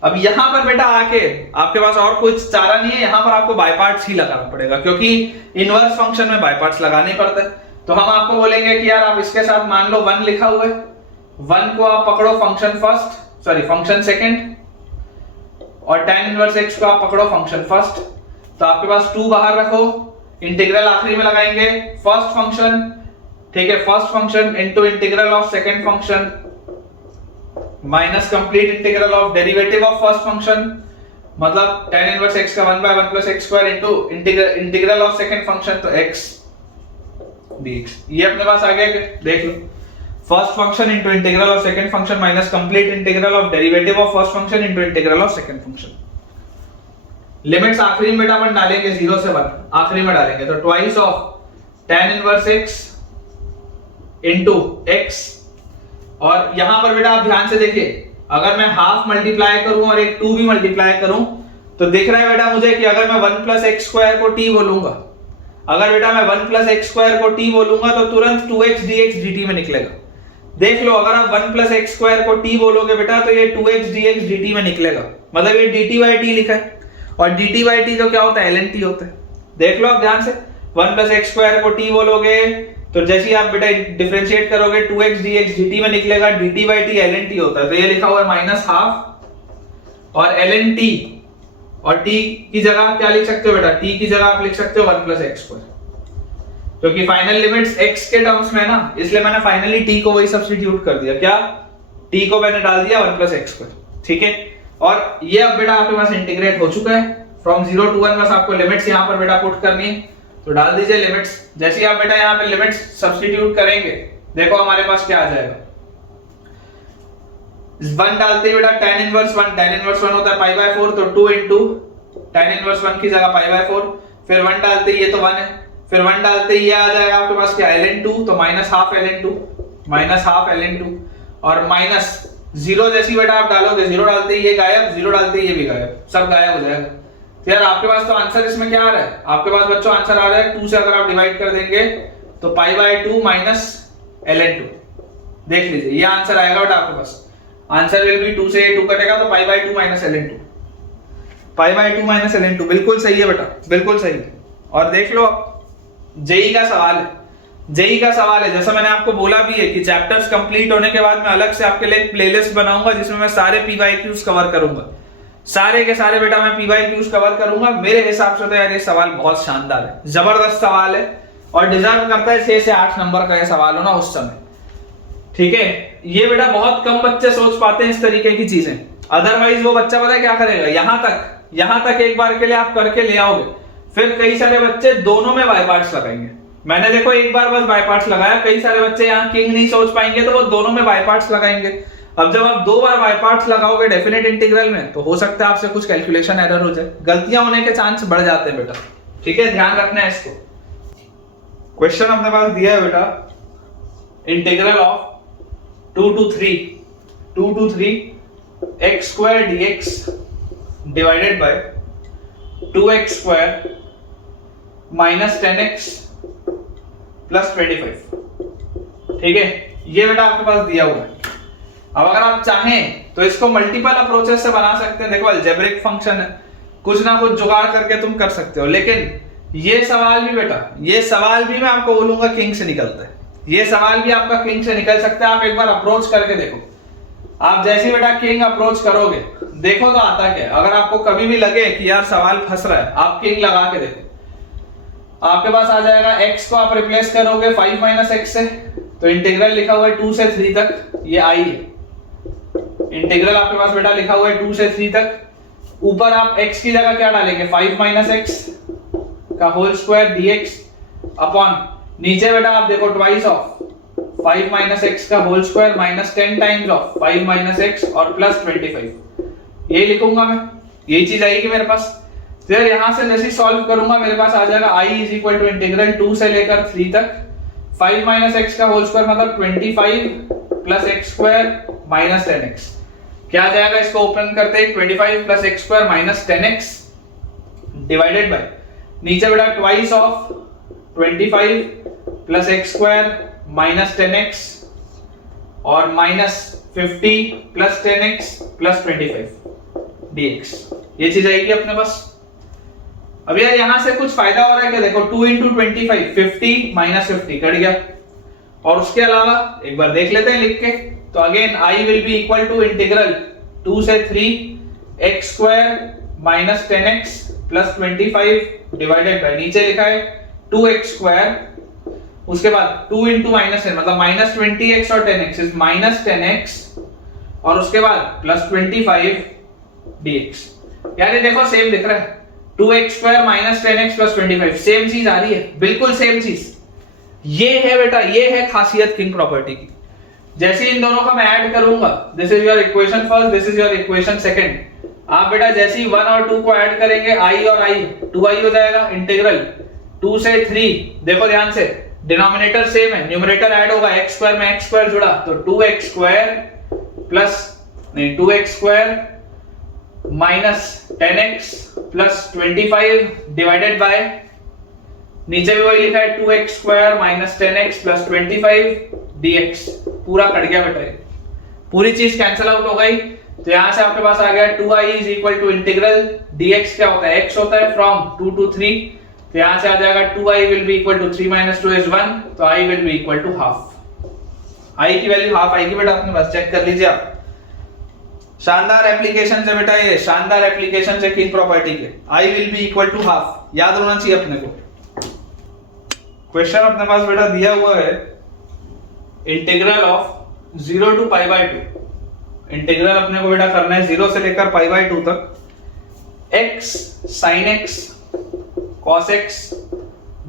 अब यहां पर बेटा आके आपके पास और कुछ चारा नहीं है, यहां पर आपको बाय पार्ट्स ही लगाना पड़ेगा क्योंकि इनवर्स फंक्शन में बाय पार्ट्स लगाने पड़ते हैं। तो हम आपको बोलेंगे कि यार आप इसके साथ मान लो 1 लिखा हुआ है, 1 को आप पकड़ो फंक्शन सेकंड, और tan इनवर्स x को आप पकड़ो फंक्शन फर्स्ट। तो आपके पास 2 बाहर रखो, इंटीग्रल आखिरी में लगाएंगे, फर्स्ट फंक्शन, ठीक है, first function into integral of second function minus complete integral of derivative of first function, मतलब tan इनवर्स x का 1 by 1 plus x square into integral of second function, तो x dx। ये अपने पास आ गया, देख लो, first function into integral of second function minus complete integral of derivative of first function into integral of second function. Limits आखिरी में बेटा अपन डालेंगे 0 से 1, आखिरी में डालेंगे, तो twice of tan inverse x into x। और यहां पर बेटा आप ध्यान से देखिए, अगर मैं हाफ मल्टीप्लाई करूं और एक 2 भी मल्टीप्लाई करूं तो दिख रहा है बेटा मुझे कि अगर मैं 1 प्लस एक्स स्क्वायर को t बोलूंगा, अगर बेटा मैं 1 प्लस एक्स स्क्वायर को t बोलूंगा तो तुरंत 2x dx dt में निकलेगा। देख लो, अगर आप 1 प्लस एक्स स्क्वायर को t बोलोगे बेटा तो ये 2x dx dt में निकलेगा, मतलब ये dt by t लिखा है, और dt by t तो क्या होता है? ln t होता है। देख लो आप ध्यान से, 1 प्लस एक्स स्क्वायर को t बोलोगे तो जैसे ही आप बेटा डिफरेंशिएट करोगे 2x dx dt में निकलेगा, dt by t ln t होता है। तो ये लिखा हुआ है माइनस हाफ और ln t, और t की जगह आप क्या लिख सकते हो बेटा? t की जगह आप लिख सकते हो 1 प्लस एक्स स्क्वायर, क्योंकि फाइनल लिमिट्स x के टर्म्स में है ना, इसलिए मैंने फाइनली t को वही सब्स्टिट्यूट कर दिया। क्या? t को मैंने डाल दिया 1 प्लस एक्स स्क्वायर, ठीक है। और ये अब बेटा आपके पास इंटीग्रेट हो चुका है फ्रॉम 0 to 1। बस आपको लिमिट्स यहाँ पर बेटा पुट करनी है, तो डाल दीजिए लिमिट्स। जैसे ही आप बेटा यहाँ पे लिमिट्स सब्स्टिट्यूट करेंगे, देखो हमारे पास क्या आ जाएगा। 1 डालते ही बेटा tan इनवर्स 1 होता है पाई बाय 4, तो 2 इंटू tan इनवर्स 1 की जगह पाई बाय 4, फिर 1 डालते ही ये तो 1 है, फिर 1 डालते ही ये आ जाएगा आपके पास क्या? ln 2, तो माइनस हाफ ln 2, और माइनस 0 जैसी बेटा आप डालोगे, 0 डालते ही ये गायब, 0 डालते ही ये भी गायब, सब गायब हो जाएगा। तो यार आपके पास तो आंसर इसमें क्या आ रहा है? आपके पास बच्चों आंसर आ रहा है 2 से अगर आप डिवाइड कर देंगे तो पाई बाय 2 माइनस ln 2। देख लीजिए, ये आंसर आएगा बेटा आपके पास। आंसर विल बी 2 से 2 कटेगा तो पाई by 2 minus ln 2, pi by 2 minus ln 2। बिल्कुल सही है बेटा, बिल्कुल सही है। और देख लो जेईई का सवाल है, जेईई का सवाल है, जैसा मैंने आपको बोला भी है कि चैप्टर्स कंप्लीट होने के बाद मैं अलग से आपके लिए एक प्लेलिस्ट बनाऊंगा जिसमें मैं सारे पीवाईक्यूज कवर करूंगा, सारे के सारे बेटा मैं पीवाईक्यूज कवर करूंगा। मेरे हिसाब से तो यार ये सवाल बहुत शानदार है, जबरदस्त सवाल है, और डिजर्व करता है 6 से 8 नंबर का ये सवाल हो ना उस समय, ठीक है। ये बेटा बहुत कम बच्चे सोच पाते हैं इस तरीके की चीजें, अदरवाइज वो बच्चा पता है क्या करेगा, यहां तक यहां तक एक बार के लिए आप करके ले आओगे, फिर कई सारे बच्चे दोनों में बाय पार्ट्स लगाएंगे। मैंने देखो एक बार बस बाय पार्ट्स लगाया, कई सारे बच्चे यहाँ किंग नहीं सोच पाएंगे तो वो दोनों में बाय पार्ट्स लगाएंगे। अब जब आप 2 बार बाय पार्ट्स लगाओगे डेफिनेट इंटीग्रल में, तो हो सकता है आपसे कुछ कैलकुलेशन एरर हो जाए, गलतियां होने के चांस बढ़ जाते हैं बेटा, ठीक है, ध्यान रखना है इसको। क्वेश्चन अपने पास दिया है बेटा, integral of 2 to 3 x square dx divided by 2x square minus 10x plus 25, ठीक है, ये बेटा आपके पास दिया हुआ है। अब अगर आप चाहें तो इसको मल्टीपल अप्रोचेस से बना सकते हैं। देखो अलजेब्रिक फंक्शन है, कुछ ना कुछ जुगाड़ करके तुम कर सकते हो, लेकिन ये सवाल भी बेटा, ये सवाल भी मैं आपको बोलूंगा किंग से निकलता है, ये सवाल भी आपका किंग से निकल सकता है। आप एक बार अप्रोच करके देखो, आप जैसे बेटा किंग अप्रोच करोगे देखो तो आता क्या है। अगर आपको कभी भी लगे कि यार सवाल फंस रहा है, आप किंग लगा के देखो, आपके पास आ जाएगा x को आप रिप्लेस करोगे 5 - x से, तो इंटीग्रल लिखा हुआ है 2 से 3 तक, ये i है। इंटीग्रल आपके पास बेटा लिखा हुआ है 2 से 3 तक, ऊपर आप x की जगह क्या डालेंगे 5 - x का होल स्क्वायर dx अपॉन नीचे बेटा आप देखो ट्वाइस ऑफ 5 - x का whole square minus 10 times of 5 - x और प्लस 25, ये लिखूंगा मैं, यही चीज आएगी मेरे पास। फिर यहां से जैसे सॉल्व करूंगा मेरे पास आ जाएगा i is equal to integral 2 से लेकर 3 तक 5 - x का होल स्क्वायर मतलब 25 plus x square minus 10x, क्या आ जाएगा, इसको ओपन करते हैं 25 plus x square minus 10x divided by नीचे बेटा twice of 25 plus x square minus 10x और minus 50 plus 10x plus 25 dx, ये चीज आएगी अपने पास। अब यार यहां से कुछ फायदा हो रहा है क्या, देखो 2 × 25 50 माइनस 50 कट गया, और उसके अलावा एक बार देख लेते हैं लिख के, तो again i will be equal to integral 2 से 3 x square minus 10x plus 25 divided by नीचे लिखा है 2x स्क्वायर, उसके बाद 2 × -10 मतलब माइनस 20x और 10x इज माइनस 10x और उसके बाद प्लस 25 dx। यार ये देखो सेम दिख रहा है, 2x square minus 10x plus 25 same चीज आ रही है, बिल्कुल सेम चीज। ये है बेटा, ये है खासियत किंग प्रॉपर्टी की। जैसे इन दोनों का मैं ऐड करूंगा, this is your equation first, this is your equation second, आप बेटा जैसे ही 1 और 2 को ऐड करेंगे i और i 2i हो जाएगा, इंटीग्रल 2 से 3, देखो ध्यान से डिनोमिनेटर सेम है, न्यूमरेटर ऐड होगा, x स्क्वायर में x स्क्वायर जुड़ा तो 2x स्क्वायर प्लस नहीं 2x square minus 10x plus 25 divided by नीचे भी वही लिखा है 2x square minus 10x plus 25 dx, पूरा कट गया बेटा, पूरी चीज कैंसिल आउट हो गई। तो यहां से आपके पास आ गया 2i is equal to integral dx क्या होता है, x होता है फ्रॉम 2 to 3, तो यहां से आ जाएगा 2i will be equal to 3 - 2 is 1, तो i will be equal to half, i की वैल्यू हाफ आएगी बेटा अपने पास, चेक कर लीजिए आप। शानदार एप्लीकेशन है बेटा, ये शानदार एप्लीकेशन है किंग प्रॉपर्टी के, i will be equal to half, याद होना चाहिए अपने को। क्वेश्चन अपने पास बेटा दिया हुआ है, इंटीग्रल ऑफ 0 to π/2, इंटीग्रल अपने को बेटा करना है 0 से लेकर π/2 तक, x sin x cos x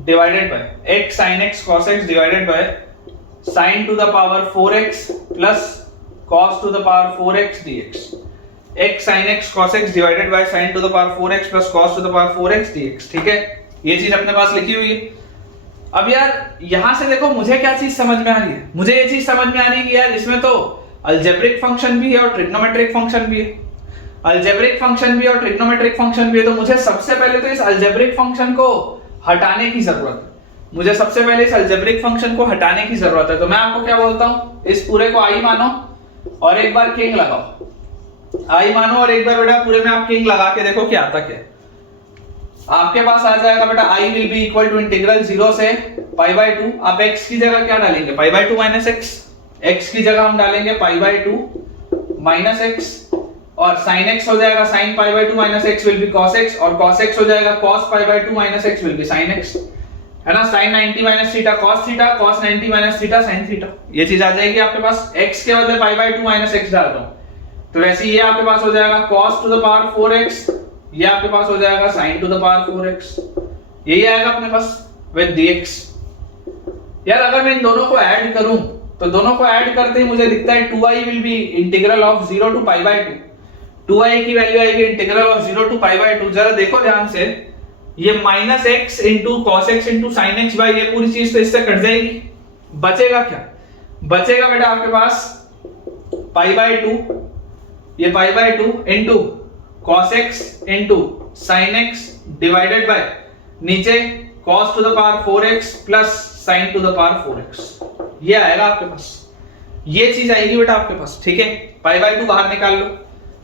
divided by x sin x cos x divided by sin to the power 4x plus cos to the power 4x dx, x sin x cos x divided by sin to the power 4x plus cos to the power 4x dx, ठीक है, ये चीज अपने पास लिखी हुई है। अब यार यहां से देखो मुझे क्या चीज समझ में आ रही है, मुझे ये चीज समझ में आ रही है कि यार इसमें तो अलजेब्रिक फंक्शन भी है और ट्रिग्नोमेट्रिक फंक्शन भी है, अलजेब्रिक फंक्शन भी और ट्रिग्नोमेट्रिक फंक्शन भी है, तो मुझे सबसे पहले तो इस अलजेब्रिक फंक्शन को हटाने की जरूरत है, मुझे सबसे पहले इस अलजेब्रिक फंक्शन को हटाने की जरूरत है। तो मैं आपको क्या बोलता हूं, इस पूरे को i मानो और एक बार किंग लगाओ, i मानो और एक बार बेटा पूरे में आप किंग लगा के देखो क्या आता क्या, आपके पास आ जाएगा बेटा i will be equal to integral 0 से π/2, आप x की जगह क्या डालेंगे π/2 माइनस x, x की जगह हम डालेंगे π/2 माइनस x और sin x हो जाएगा sin π/2 minus x will be cos x और cos x हो जाएगा cos π/2 minus x will be sin x, है ना, sin 90 minus theta cos theta, cos 90 minus theta sin theta, ये चीज आ जाएगी आपके पास। x के बदले π/2 माइनस x डाल दो, तो वैसे ये आपके पास हो जाएगा cos to the power 4x ये आपके पास हो जाएगा sin to the power 4x, यही आएगा अपने पास विद dx। यार अगर मैं इन दोनों को ऐड करूं तो दोनों को ऐड करते ही मुझे दिखता है 2i will be integral of 0 to pi by 2। 2i की वैल्यू आएगी integral of 0 to pi by 2। जरा देखो ध्यान से, ये minus x into cos x into sine x by ये पूरी चीज तो इससे कट जाएगी। बचेगा क्या? बचेगा बेटा आपके पास पाई बाय 2, ये pi by 2 into cos x into sine x divided by नीचे cos to the power 4x plus sin to the power 4x। ये आएगा आपके पास, ये चीज आएगी बेटा आपके पास, ठीक है। पाई बाय 2 बाहर निकाल लो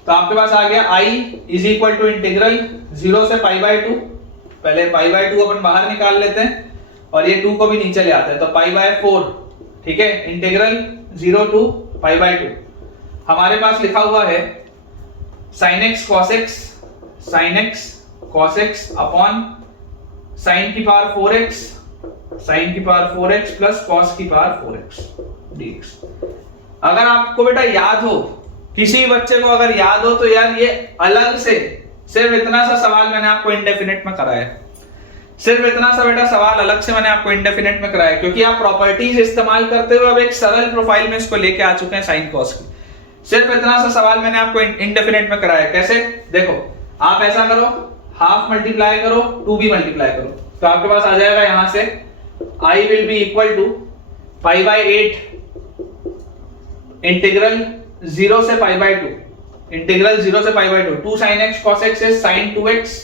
तो आपके पास आ गया i is equal to integral 0 से पाई बाय 2। पहले पाई बाय 2 अपन बाहर निकाल लेते हैं और ये 2 को भी नीचे ले आते हैं तो पाई बाय 4, ठीक है, इंटीग्रल 0 टू पाई बाय 2। हमारे पास लिखा हुआ है sin x cos x upon sin की पावर 4x sin की पावर 4x प्लस cos की पावर 4x dx। अगर आपको बेटा याद हो, किसी बच्चे को अगर याद हो तो यार ये अलग से सिर्फ इतना सा सवाल मैंने आपको इंडेफिनिट में कराया है, सिर्फ इतना सा बेटा सवाल अलग से मैंने आपको इंडेफिनिट में कराया, क्योंकि आप प्रॉपर्टीज इस्तेमाल करते हुए अब एक सरल प्रोफाइल में इसको लेके आ चुके हैं साइन कॉस की। सिर्फ इतना सा सवाल मैंने आपको इंडेफिनिट में कराया। कैसे? देखो, आप ऐसा करो, हाफ मल्टीप्लाई करो, 2 भी मल्टीप्लाई करो तो आपके पास आ जाएगा यहां से i will be equal to pi by 8 integral 0 से पाई बाय 2, इंटीग्रल 0 से pi by 2 2 sin x cos x is sin 2x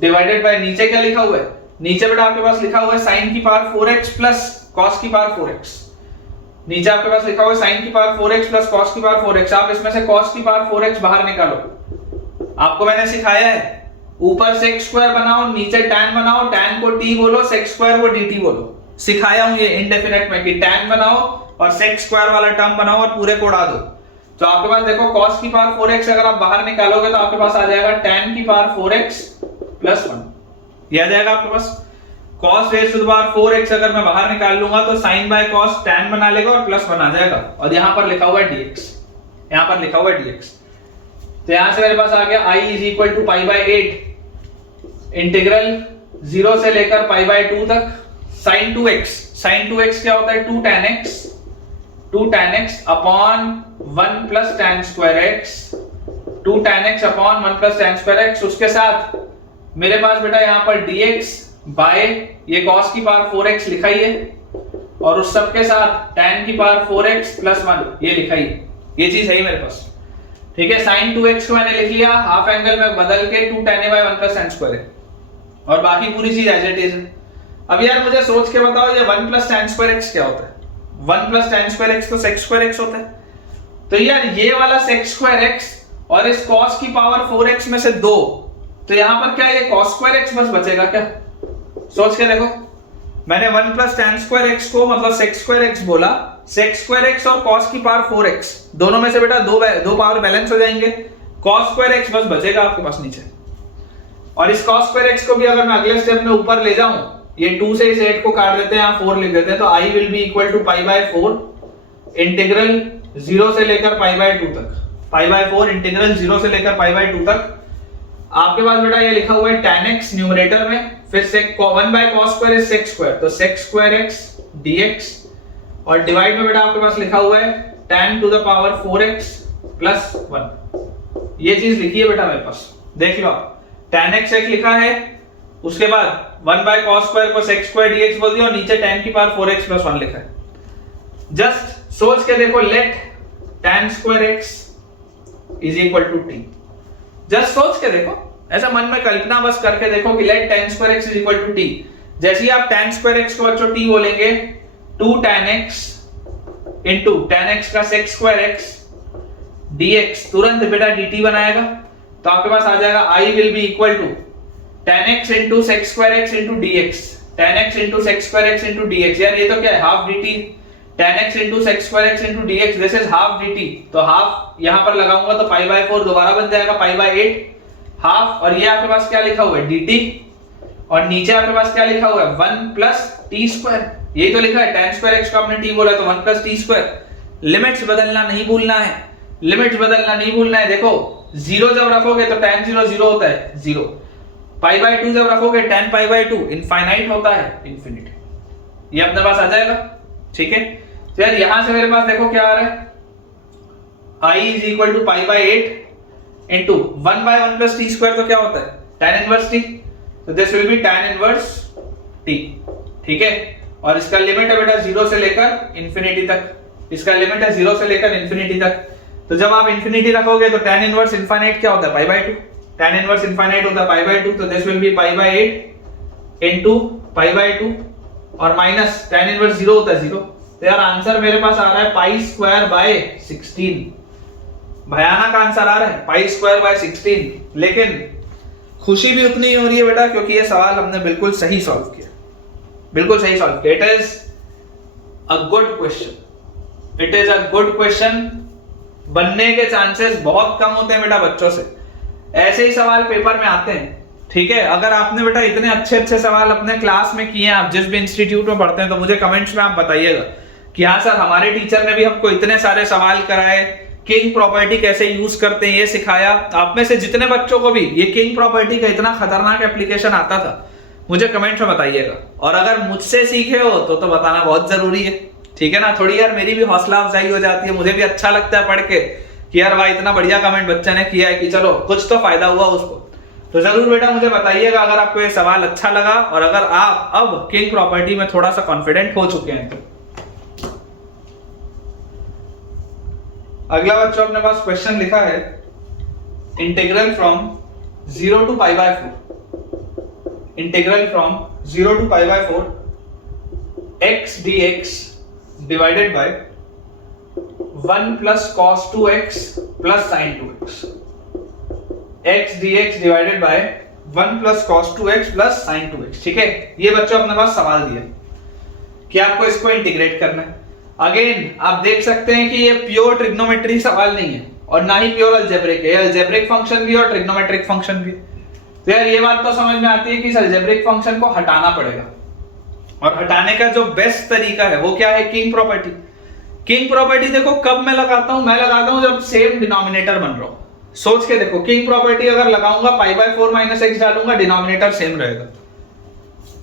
divided by नीचे क्या लिखा हुआ है, नीचे बेटा आपके पास लिखा हुआ है sin की पावर 4x प्लस cos की पावर 4x। नीचे आपके पास लिखा हुआ है sin की पावर 4x प्लस cos की पावर 4x। आप इसमें से cos की पावर 4x बाहर निकालो। आपको मैंने सिखाया है ऊपर sec स्क्वायर बनाओ, नीचे tan बनाओ, tan को t बोलो, sec स्क्वायर को dt बोलो। सिखाया हूं ये इंडेफिनिट में कि tan बनाओ और sec स्क्वायर वाला टर्म बनाओ और पूरे को उड़ा दो। तो आपके पास देखो cos की पावर 4x अगर आप बाहर निकालोगे तो आपके पास आ जाएगा tan की पावर 4x प्लस 1। ये आ जाएगा आपके पास cos raise to the power 4x अगर मैं बाहर निकाल लूंगा तो sin बाय cos tan बना लेगा और प्लस 1 आ जाएगा और यहां पर लिखा हुआ है dx, यहां पर लिखा हुआ है dx। तो यहां से मेरे पास आ गया i is equal to pi by 8 integral 0 से लेकर पाई बाय 2 तक sin 2x क्या होता है 2 tan x upon 1 plus tan square x, 2 tan x upon 1 plus tan square x। उसके साथ मेरे पास बेटा यहां पर dx बाय ये cos की पावर 4x लिखा ही है और उस सब के साथ tan की पावर 4x प्लस 1 ये लिखा ही है। ये चीज है ही मेरे पास, ठीक है। sin 2x को मैंने लिख लिया हाफ एंगल में बदल के 2 tan a by 1 plus tan square है और बाकी पूरी चीज एज इट इज है। अब यार मुझे सोच के बताओ ये 1 प्लस tan स्क्वायर x क्या होता है? 1 प्लस tan स्क्वायर x तो sec स्क्वायर x होता है। तो यार ये वाला sec स्क्वायर x और इस cos की पावर 4x में से 2, तो यहां पर क्या ये cos स्क्वायर x बस बचेगा क्या? सोच के देखो, मैंने 1 प्लस tan स्क्वायर x को मतलब sec स्क्वायर x बोला, sec स्क्वायर x और cos की पावर 4x दोनों में से बेटा दो पावर बैलेंस हो जाएंगे, cos स्क्वायर x बस बचेगा आपके पास नीचे। और इस cos स्क्वायर x को भी अगर मैं अगले स्टेप में ऊपर ले जाऊं, ये 2 से इस 8 को काट देते हैं, यहां 4 लिख देते हैं तो i will be equal to pi by 4 integral 0 से लेकर पाई बाय 2 तक, पाई बाय 4 इंटीग्रल 0 से लेकर पाई बाय 2 तक। आपके पास बेटा ये लिखा हुआ है tan x न्यूमरेटर में, फिर sec 1 by cos square is sec square तो sec स्क्वायर x dx और डिवाइड में बेटा आपके पास लिखा हुआ है tan to the power 4x plus 1। ये चीज लिखी है बेटा मेरे पास, देख लो आप, tan x एक लिखा है, उसके बाद 1 बाय cos स्क्वायर को sec स्क्वायर dx बोल दिया और नीचे tan की पावर 4x प्लस 1 लिखा है। जस्ट सोच के देखो, let tan square x is equal to t। Just सोच के देखो, ऐसा मन में कल्पना बस करके देखो कि let tan square x is equal to t। जैसे ही आप tan स्क्वायर x को बच्चों t बोलेंगे, 2 tan x into tan x का sec स्क्वायर x dx तुरंत बेटा dt बनाएगा तो आपके पास आ जाएगा i will be equal to tan x into sec square x into dx, tan x into sec square x into dx। यार ये तो क्या है, half dt, tan x into sec square x into dx, this is half dt। तो half यहां पर लगाऊंगा तो पाई बाय 4 दोबारा बन जाएगा पाई बाय 8 हाफ, और ये आपके पास क्या लिखा हुआ है dt और नीचे आपके पास क्या लिखा हुआ है 1 प्लस t स्क्वायर। यही तो लिखा है, tan स्क्वायर x को आपने t बोला तो 1 प्लस t स्क्वायर। लिमिट्स बदलना नहीं भूलना है, लिमिट्स बदलना नहीं भूलना है। देखो जीरो जब रखोगे तो tan 0 जीरो होता है, जीरो। पाई बाय 2 जब रखोगे tan पाई बाय 2 इनफाइनाइट होता है, इंफिनिटी। ये अपने पास आ जाएगा, ठीक है। तो यार यहां से मेरे पास देखो क्या आ रहा है, i is equal to pi by 8 into 1 by 1 plus t square, तो क्या होता है tan इनवर्स t, तो this will be tan inverse t, ठीक है। और इसका लिमिट है बेटा 0 से लेकर इंफिनिटी तक, इसका लिमिट है 0 से लेकर इंफिनिटी तक। तो जब आप इंफिनिटी रखोगे तो tan इनवर्स इनफाइनाइट क्या होता है, पाई बाय 2, tan इनवर्स इनफाइनाइट होता है पाई बाय 2, तो this will be pi by 8 into pi by 2 और माइनस tan इनवर्स 0 होता है 0। तो यार आंसर मेरे पास आ रहा है पाई स्क्वायर बाय 16। भयानक आंसर आ रहा है पाई स्क्वायर बाय 16। लेकिन खुशी भी उतनी ही हो रही है बेटा, क्योंकि ये सवाल हमने बिल्कुल सही सॉल्व किया, बिल्कुल सही सॉल्व किया। It is a good question, it is a good question. बनने के चांसेस बहुत कम होते हैं बेटा बच्चों से, ऐसे ही सवाल पेपर में आते हैं, ठीक है। अगर आपने बेटा इतने अच्छे अच्छे सवाल अपने क्लास में किए हैं, आप जिस भी इंस्टीट्यूट में पढ़ते हैं, तो मुझे कमेंट्स में आप बताइएगा कि हाँ सर हमारे टीचर ने भी हमको इतने सारे सवाल कराए, किंग प्रॉपर्टी कैसे यूज करते हैं ये सिखाया। आप में से जितने बच्चों को भी ये किंग प्रॉपर्टी का इतना खतरनाक एप्लीकेशन आता था, मुझे कमेंट्स में बताइएगा। और अगर मुझसे सीखे हो तो बताना बहुत जरूरी है, ठीक है ना। थोड़ी यार मेरी भी हौसला अफजाई हो जाती है, मुझे भी अच्छा लगता है पढ़ के कि यार भाई इतना बढ़िया कमेंट बच्चे ने किया है कि चलो कुछ तो फायदा हुआ उसको। तो जरूर बेटा मुझे बताइएगा अगर आपको ये सवाल अच्छा लगा और अगर आप अब किंग प्रॉपर्टी में थोड़ा सा कॉन्फिडेंट हो चुके हैं तो। अगला बच्चों अपने पास क्वेश्चन लिखा है, integral from 0 to pi by 4, integral from 0 to pi by 4 x dx divided by 1 plus cos 2x plus sin 2x, x dx divided by 1 plus cos 2x plus sin 2x, ठीक है। ये बच्चों अपने पास सवाल दिया कि आपको इसको इंटीग्रेट करना है। अगेन आप देख सकते हैं कि ये प्योर ट्रिग्नोमेट्री सवाल नहीं है और ना ही प्योर अलजेब्रिक है, अलजेब्रिक फंक्शन भी और ट्रिग्नोमेट्रिक फंक्शन भी। तो यार ये बात तो समझ में आती है कि इस अलजेब्रिक फंक्शन को हटाना पड़ेगा, और हटाने का जो बेस्ट तरीका है वो क्या है, किंग प्रॉपर्टी। किंग प्रॉपर्टी देखो कब मैं लगाता हूं, मैं लगाता हूं जब सेम डिनोमिनेटर बन रहा हो। सोच के देखो, किंग प्रॉपर्टी अगर लगाऊंगा पाई बाय 4 माइनस एक्स डालूंगा, डिनोमिनेटर सेम रहेगा।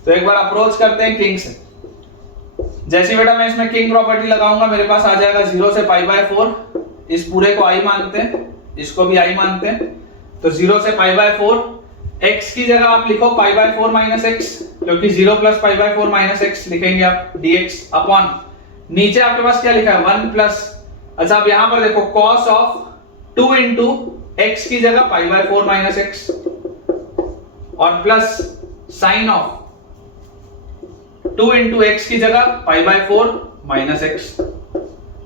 तो एक बार अप्रोच करते हैं किंग से। जैसे बेटा मैं इसमें किंग प्रॉपर्टी लगाऊंगा, मेरे पास आ जाएगा 0 से पाई बाय 4, इस पूरे को i मानते हैं, इसको भी i मानते हैं। तो 0 से पाई बाय 4, x की जगह आप लिखो पाई बाय 4 माइनस एक्स, क्योंकि 0 plus pi by 4 minus x लिखेंगे आप dx अपॉन, नीचे आपके पास क्या लिखा है 1 प्लस, अच्छा आप यहां पर देखो cos ऑफ 2 इंटू x की जगह पाई बाय 4 माइनस एक्स और plus sign of 2 into x की जगह पाई बाय 4 माइनस एक्स,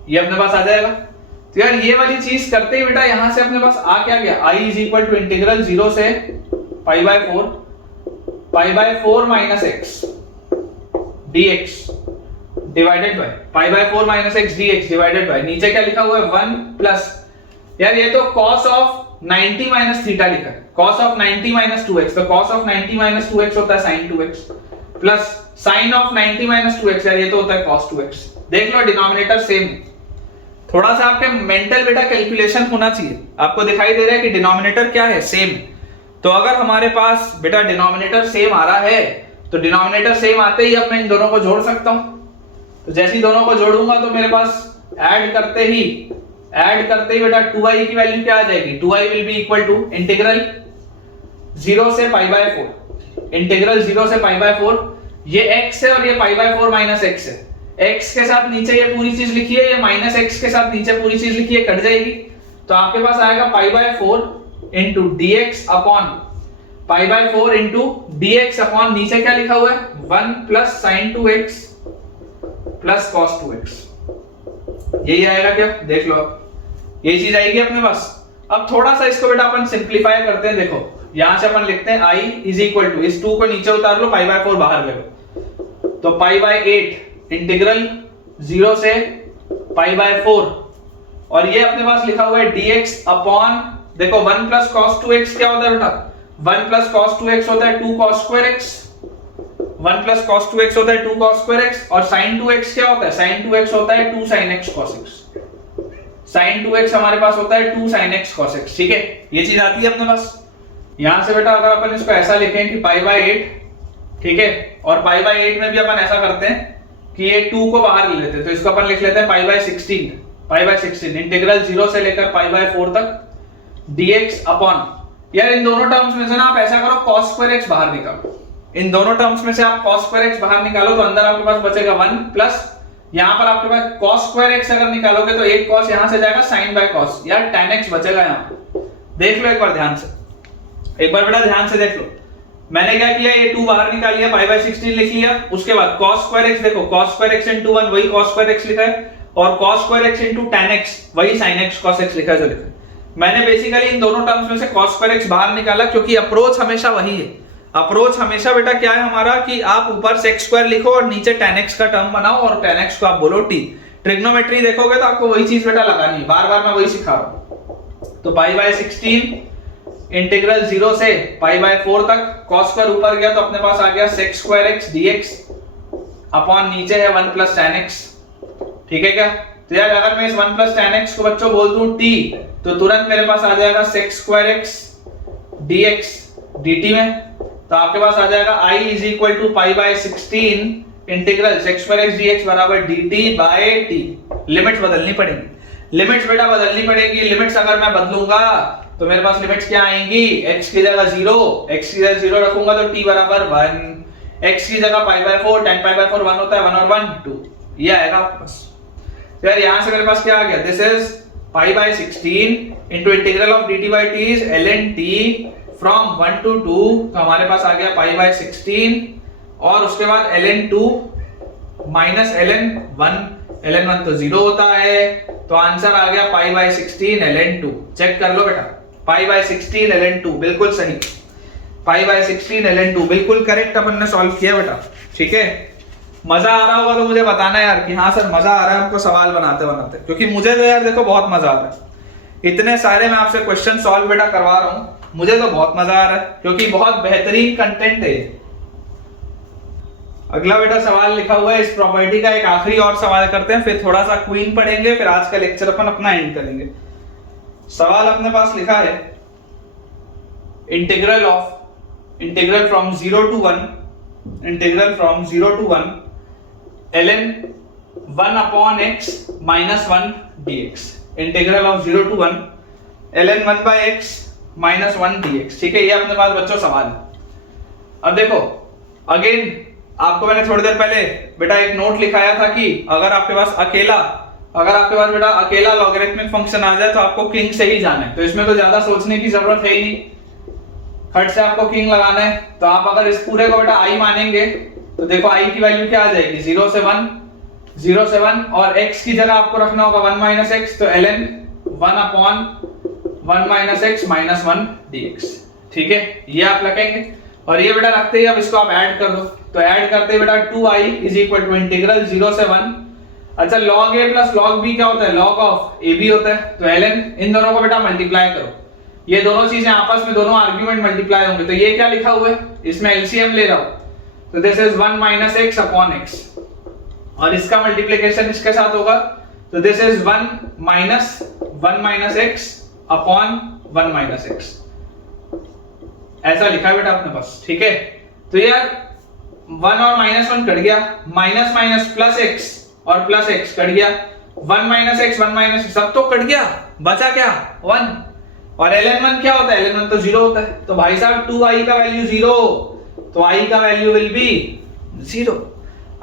ये अपने पास आ जाएगा। तो यार ये वाली चीज करते ही बेटा यहां से अपने पास आ क्या गया, i is equal to integral 0 से pi by 4 minus x dx divided by pi by 4 minus x dx divided by, नीचे क्या लिखा हुआ है 1 प्लस, यार ये तो cos ऑफ 90 माइनस थीटा लिखा है, cos ऑफ 90 माइनस 2x, तो cos ऑफ 90 माइनस 2x होता है sin 2x plus sin of 90 minus 2x, यार ये तो होता है cos 2x। देख लो डिनोमिनेटर सेम, थोड़ा सा आपके मेंटल बेटा कैलकुलेशन होना चाहिए। आपको दिखाई दे रहा है कि डिनोमिनेटर क्या है, सेम। तो अगर हमारे पास बेटा डिनोमिनेटर सेम आ रहा है तो डिनोमिनेटर सेम आते ही अब मैं इन दोनों को जोड़ सकता हूं। तो जैसे ही दोनों को जोड़ूंगा तो मेरे पास ऐड करते ही बेटा 2i की वैल्यू क्या आ जाएगी, 2i will be equal to integral 0 से पाई बाय 4, इंटीग्रल 0 से पाई बाय 4, ये x है और ये पाई बाय 4 माइनस x है। x के साथ नीचे ये पूरी चीज लिखी है, ये माइनस x के साथ नीचे पूरी चीज लिखी है, कट जाएगी। तो आपके पास आएगा पाई by 4 into dx upon pi by 4 into dx upon, नीचे क्या लिखा हुआ है 1 plus sign 2x plus cos 2x, यही आएगा क्या, देख लो आप ये चीज आएगी अपने पास। अब थोड़ा सा इसको बेटा अपन सिंप्लीफाई करते हैं। देखो यहां से अपन लिखते हैं i इज इक्वल टू, इस 2 को नीचे उतार लो, पाई बाय 4 बाहर ले लो, तो पाई बाय 8 इंटीग्रल 0 से पाई बाय 4, और ये अपने पास लिखा हुआ है dx अपॉन, देखो 1 प्लस cos 2x क्या होता है बेटा, 1 प्लस cos 2x होता है 2 cos square x, 1 plus cos 2x होता है 2 cos square x, और sin 2x क्या होता है, sin 2x होता है 2 sin x cos x, sin 2x हमारे पास होता है 2 sin x cos x, ठीक है, ये चीज आती है अपने पास। यहां से बेटा अगर अपन इसको ऐसा लिखें कि पाई बाय 8, ठीक है, और पाई बाय 8 में भी अपन ऐसा करते हैं कि ये 2 को बाहर ले लेते हैं, तो इसको अपन लिख लेते हैं पाई बाय 16, पाई बाय 16 इंटीग्रल 0 से लेकर पाई बाय 4 तक dx अपॉन, यार इन दोनों टर्म्स में से ना आप ऐसा करो cos स्क्वायर x बाहर निकालो, इन दोनों टर्म्स में से आप cos स्क्वायर x बाहर निकालो तो अंदर आपके पास बचेगा 1 प्लस यहां पर आपके पास cos स्क्वायर x अगर निकालोगे तो एक cos यहां से जाएगा sin बाय cos, यार tan x बचेगा यहां। देख लो एक बार ध्यान से, एक बार बेटा ध्यान से देख लो, मैंने क्या किया, ये 2 बाहर निकाल लिया, पाई बाय 16 लिख लिया, उसके बाद cos स्क्वायर x, देखो cos स्क्वायर x into 1 वही cos स्क्वायर x लिखा है, और cos square x into tan x वही sin x cos x लिखा है जो लिखा है। मैंने बेसिकली इन दोनों टर्म्स में से cos स्क्वायर x बाहर निकाला, क्योंकि अप्रोच हमेशा वही है, अप्रोच हमेशा बेटा क्या है हमारा कि आप ऊपर sec स्क्वायर लिखो और नीचे tan x का टर्म बनाओ और tan x को आप बोलो t। ट्रिग्नोमेट्री देखोगे तो आपको वही चीज बेटा लगानी है, बार बार मैं वही सिखा रहा हूं। तो पाई बाय 16 इंटीग्रल 0 से पाई बाय 4 तक, cos स्क्वायर ऊपर गया तो अपने पास आ गया sec square x dx upon नीचे है 1 प्लस tan x, ठीक है क्या। तो यार अगर मैं इस 1 प्लस tan x को बच्चों बोल दूं t, तो तुरंत मेरे पास आ जाएगा sec square x dx dt में, तो आपके पास आ जाएगा I is equal to pi by 16 integral sec square x dx बराबर dt बाय t। लिमिट्स बदलनी पड़ेंगी, लिमिट्स बेटा बदलनी पड़ेगी, लिमिट्स अगर मैं बदलूंगा तो मेरे पास लिमिट्स क्या आएंगी, x की जगह 0, x की जगह 0 रखूंगा तो t बराबर 1, x की जगह pi by 4, tan pi by 4 1 होता है, 1 और 1 2, ये आएगा आपके पास। तो यार यहां से मेरे पास क्या आ गया, this is pi by 16 into integral of dt bye t is ln t from 1 to 2, तो हमारे पास आ गया पाई बाय 16 और उसके बाद ln 2 माइनस ln 1, ln 1 तो 0 होता है, तो आंसर आ गया पाई बाय 16 ln 2। चेक कर लो बेटा, पाई बाय 16 ln 2 बिल्कुल सही, पाई बाय 16 ln 2 बिल्कुल करेक्ट अपन ने सॉल्व किया बेटा, ठीक है। मजा आ रहा होगा तो मुझे बताना यार कि हाँ सर मजा आ रहा है हमको सवाल बनाते बनाते, क्योंकि मुझे तो यार देखो बहुत मजा आ रहा है, इतने सारे मैं आपसे क्वेश्चन सॉल्व बेटा करवा रहा हूँ, मुझे तो बहुत मजा आ रहा है क्योंकि बहुत बेहतरीन कंटेंट है। अगला बेटा सवाल लिखा हुआ है इस प्रॉपर्टी का, एक आखिरी और सवाल करते हैं, फिर थोड़ा सा क्वीन पढ़ेंगे, फिर आज का लेक्चर अपन अपना एंड करेंगे। सवाल अपने पास लिखा है integral from 0 to 1 ln 1 upon x minus 1 dx, integral of 0 to 1 ln 1 by x minus 1 dx, ठीक है, ये अपने पास बच्चों सवाल है। अब देखो अगेन आपको मैंने थोड़ी देर पहले बेटा एक नोट लिखाया था कि अगर आपके पास बेटा अकेला लॉगरिथमिक फंक्शन आ जाए तो आपको किंग से ही जाना है, तो इसमें तो ज्यादा सोचने की जरूरत है ही नहीं, खट से आपको किंग लगाना है। तो आप अगर इस पूरे को बेटा i मानेंगे तो देखो i की वैल्यू क्या आ जाएगी, 0 से 1 और x की जगह आपको रखना होगा 1 माइनस x, तो ln 1 upon 1 minus x minus 1 dx, ठीक है, ये आप लगाएंगे और ये बेटा रखते ही अब इसको आप ऐड कर दो, तो ऐड करते ही बेटा 2i is equal to integral 0 से 1, अच्छा log a plus log b क्या होता है, log ऑफ ab होता है, तो ln इन दोनों को बेटा मल्टीप्लाई करो, ये दोनों चीजें आपस में दोनों आर्गुमेंट मल्टीप्लाई होंगे, तो ये क्या लिखा हुआ है, इसमें एलसीएम ले रहा हूं, तो this is 1 minus x upon x और इसका मल्टीप्लिकेशन इसके साथ होगा, तो this is 1 minus x upon 1 minus x, ऐसा लिखा है बेटा अपने पास, ठीक है। तो यार 1 और माइनस 1 कट गया, माइनस माइनस प्लस x और प्लस x कट गया, 1 माइनस x 1 माइनस सब तो कट गया, बचा क्या 1, और ln 1 क्या होता है, ln 1 तो 0 होता है, तो भाई साहब 2i का वैल्यू 0, तो i का वैल्यू विल बी 0,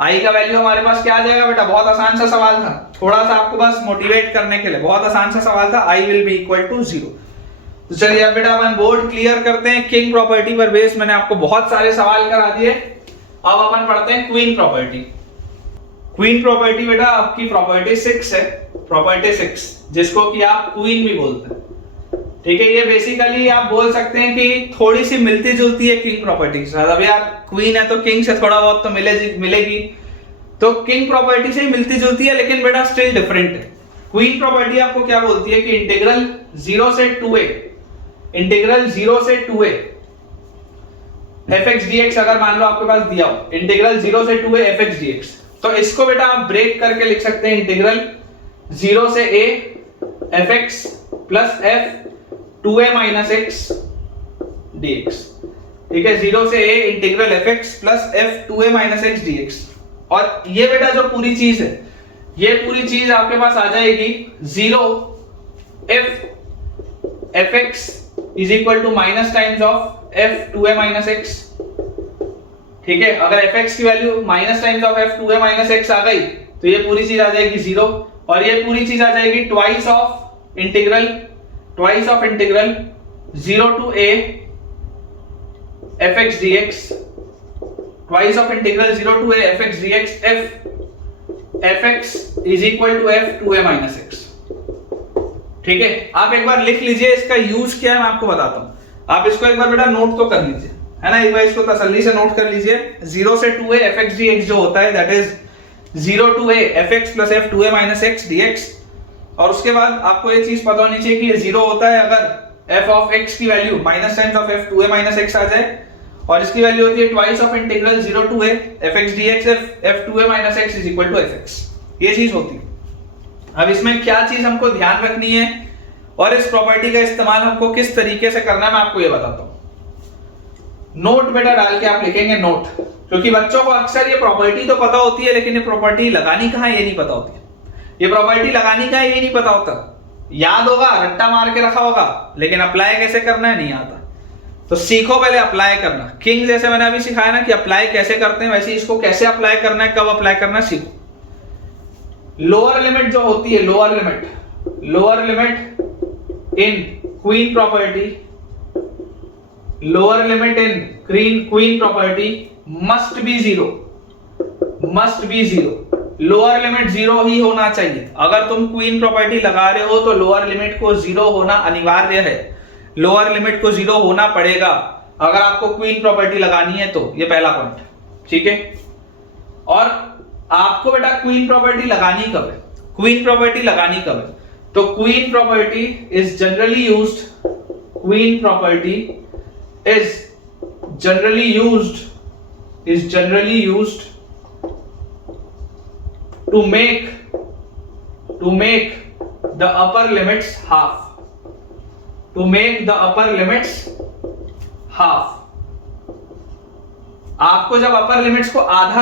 i का वैल्यू हमारे पास क्या आ जाएगा बेटा, बहुत आसान सा सवाल था, थोड़ा सा आपको बस मोटिवेट करने के लिए, बहुत आसान सा सवाल था, i will be equal to 0। तो चलिए अब बेटा अपन बोर्ड क्लियर करते हैं, किंग प्रॉपर्टी पर बेस मैंने आपको बहुत सारे सवाल करा दिए, अब अपन पढ़ते हैं क्वीन प्रॉपर्टी। क्वीन प्रॉपर्टी बेटा आपकी प्रॉपर्टी 6 है, प्रॉपर्टी 6 जिसको कि आप क्वीन भी बोलते हैं, ठीक है, ये बेसिकली आप बोल सकते हैं कि थोड़ी सी मिलती जुलती है किंग प्रॉपर्टी के साथ, अब यार क्वीन है तो किंग से थोड़ा बहुत तो मिलेगी, तो किंग प्रॉपर्टी से ही मिलती जुलती है, लेकिन बेटा स्टिल डिफरेंट है। क्वीन प्रॉपर्टी आपको क्या बोलती है कि इंटीग्रल 0 से 2a fx dx अगर मान लो आपके पास दिया हो, इंटीग्रल 0 से 2a fx dx, तो इसको बेटा आप ब्रेक करके लिख सकते हैं इंटीग्रल 0 से a fx plus f 2a minus x dx। ठीक है, 0 से a integral fx plus f 2a minus x dx। और ये बेटा जो पूरी चीज है, ये पूरी चीज आपके पास आ जाएगी 0 f fx is equal to minus times of f 2a minus x। ठीक है, अगर fx की value minus times of f 2a minus x आ गई तो ये पूरी चीज आ जाएगी 0, और ये पूरी चीज आ जाएगी twice of integral 0 to a fx dx, twice of integral 0 to a fx dx f fx is equal to f 2a minus x। ठीक है, आप एक बार लिख लीजिए, इसका यूज क्या है मैं आपको बताता हूं। आप इसको एक बार बेटा नोट तो कर लीजिए, है ना, एक बार इसको तसल्ली से नोट कर लीजिए। 0 से 2a fx dx जो होता है that is 0 to a fx plus f 2a minus x dx। और उसके बाद आपको ये चीज पता होनी चाहिए कि ये 0 होता है अगर f ऑफ x की value minus times of f 2a minus x आ जाए, और इसकी वैल्यू होती है twice of integral 0 to a fx dx f 2a minus x is equal to fx। ये चीज होती है। अब इसमें क्या चीज हमको ध्यान रखनी है और इस प्रॉपर्टी का इस्तेमाल हमको किस तरीके से करना है मैं आपको ये बताता हूं। नोट बेटा डाल के आप लिखेंगे नोट, क्योंकि बच्चों को अक्सर ये प्रॉपर्टी तो पता होती है लेकिन ये प्रॉपर्टी लगानी कहां है ये नहीं पता होती है। ये प्रॉपर्टी लगानी कहां है ये नहीं पता होता, याद होगा रट्टा मार के रखा होगा लेकिन अप्लाई कैसे करना है नहीं आता। तो सीखो पहले अप्लाई करना। किंग जैसे मैंने अभी सिखाया ना कि अप्लाई कैसे करते हैं, वैसे इसको कैसे अप्लाई करना है, कब अप्लाई करना है सीखो। लोअर लिमिट जो होती है, lower limit in queen property, lower limit in queen property must be zero. Lower limit 0 ही होना चाहिए। अगर तुम क्वीन प्रॉपर्टी लगा रहे हो तो लोअर लिमिट को 0 होना अनिवार्य है, लोअर लिमिट को 0 होना पड़ेगा अगर आपको क्वीन प्रॉपर्टी लगानी है तो। ये पहला पॉइंट, ठीक है। और आपको बेटा क्वीन प्रॉपर्टी लगानी कब है, क्वीन प्रॉपर्टी लगानी कब है, तो queen property is generally used to make the upper limits half। आपको जब अपर लिमिट्स को आधा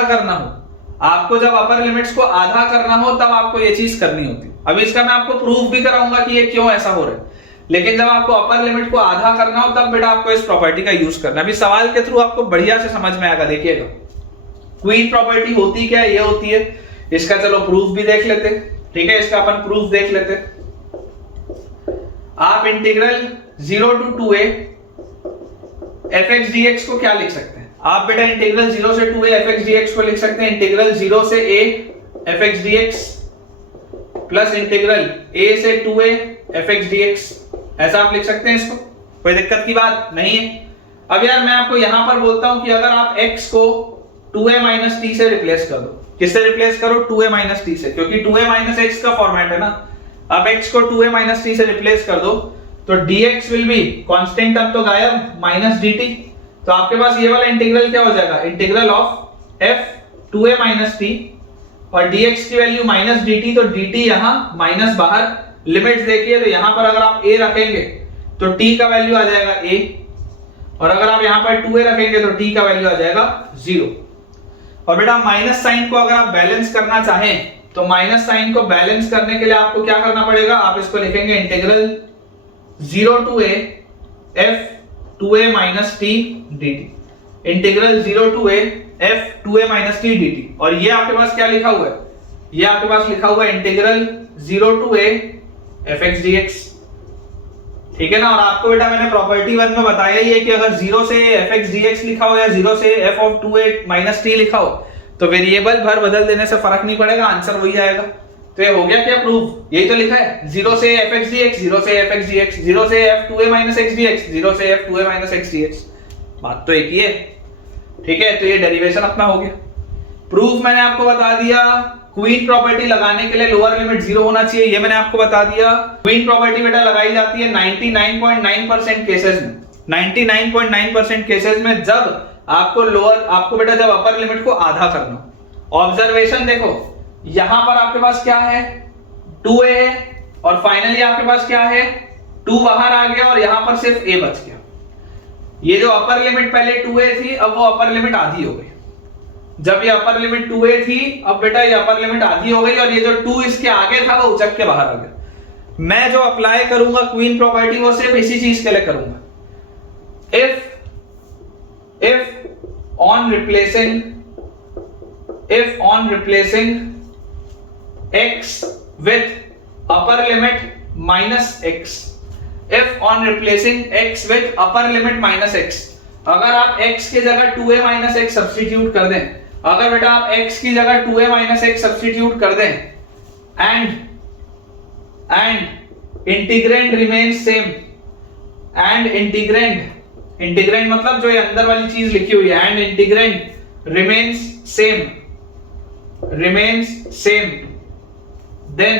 करना हो, तब आपको ये चीज करनी होती है। अभी इसका मैं आपको प्रूफ भी कराऊंगा कि ये क्यों ऐसा हो रहा है, लेकिन जब आपको अपर लिमिट को आधा करना हो तब बेटा आपको इस प्रॉपर्टी का यूज करना है। अभी सवाल के थ्रू आपको बढ़िया से समझ में आएगा। देखिएगा क्वीन प्रॉपर्टी होती क्या है, ये होती है, इसका चलो प्रूफ भी देख लेते, ठीक है, इसका अपन प्रूफ देख लेते। आप integral 0 to 2a fx dx को क्या लिख सकते हैं, आप बेटा इंटीग्रल 0 से 2a fx dx को लिख सकते हैं इंटीग्रल 0 से a fx dx plus integral a से 2a fx dx। ऐसा आप लिख सकते हैं इसको, कोई दिक्कत की बात नहीं है। अब यार मैं आपको यहां पर बोलता हूं कि अगर आप x को 2a माइनस t से रिप्लेस कर दो, किससे रिप्लेस करो, 2a माइनस t से, क्योंकि 2a माइनस x का फॉर्मेट है ना। अब x को 2a माइनस t से रिप्लेस कर दो तो dx विल बी कांस्टेंट, अब तो गायब, माइनस dt। तो आपके पास ये वाला इंटीग्रल क्या हो जाएगा, integral of f 2a minus t, और dx की वैल्यू माइनस dt, तो dt यहां माइनस बाहर। लिमिट्स देखिए तो यहां पर अगर आप a रखेंगे तो t का वैल्यू आ जाएगा a, और अगर आप यहां पर 2a रखेंगे तो t का वैल्यू आ जाएगा 0। और बेटा माइनस साइन को अगर आप बैलेंस करना चाहें तो माइनस साइन को बैलेंस करने के लिए आपको क्या करना पड़ेगा, आप इसको लिखेंगे integral 0 to a f 2a minus t dt, integral 0 to a f 2a minus t dt। और ये आपके पास क्या लिखा हुआ है, ये आपके पास लिखा हुआ है integral 0 to a fx dx, ठीक है ना। और आपको बेटा मैंने प्रॉपर्टी 1 में बताया ही है कि अगर 0 से fx dx लिखा हो या 0 से f of 2a minus t लिखा हो तो वेरिएबल भर बदल देने से फर्क नहीं पड़ेगा, आंसर वही आएगा। तो ये हो गया क्या प्रूफ, यही तो लिखा है 0 से fx dx, 0 से fx dx, 0 से f 2a minus x dx, 0 से f 2a minus x dx, बात तो एक ही है, ठीक है। तो ये डेरिवेशन अपना हो गया। प्रूफ मैंने आपको बता दिया, क्वीन प्रॉपर्टी लगाने के लिए लोअर लिमिट 0 होना चाहिए, ये मैंने आपको बता दिया। क्वीन प्रॉपर्टी बेटा लगाई जाती है 99.9% केसेस में, 99.9% केसेस में जब आपको बेटा जब अपर लिमिट को आधा करना। ऑब्जर्वेशन देखो, यहां पर आपके पास क्या है, 2a है, और फाइनली आपके पास क्या है, 2 बाहर आ गया और यहां पर सिर्फ a बच गया। ये जो अपर लिमिट पहले 2a थी, अब वो अपर लिमिट आधी हो गई। जब ये अपर लिमिट 2a थी, अब बेटा ये अपर लिमिट आधी हो गई और ये जो 2 इसके आगे था वो उचक के बाहर आ गया। मैं जो अप्लाई करूंगा क्वीन प्रॉपर्टी वो सिर्फ इसी चीज के लिए करूंगा। if on replacing x with upper limit minus x, if on replacing x with upper limit minus x, अगर आप x की जगह 2a minus x सब्स्टिट्यूट कर दें, अगर बेटा आप x की जगह 2a minus x सब्स्टिट्यूट कर दें and integrand remains same, and integrand मतलब जो ये अंदर वाली चीज लिखी हुई है, and integrand remains same, then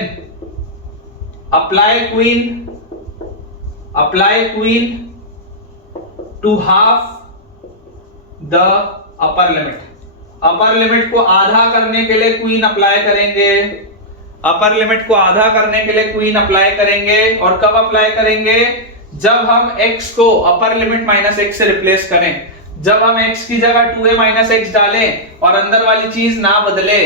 apply queen to half the upper limit। Upper limit को आधा करने के लिए क्वीन अप्लाई करेंगे, अपर लिमिट को आधा करने के लिए क्वीन अप्लाई करेंगे। और कब अप्लाई करेंगे, जब हम x को अपर लिमिट माइनस x से रिप्लेस करें, जब हम x की जगह 2a माइनस x डालें और अंदर वाली चीज ना बदले,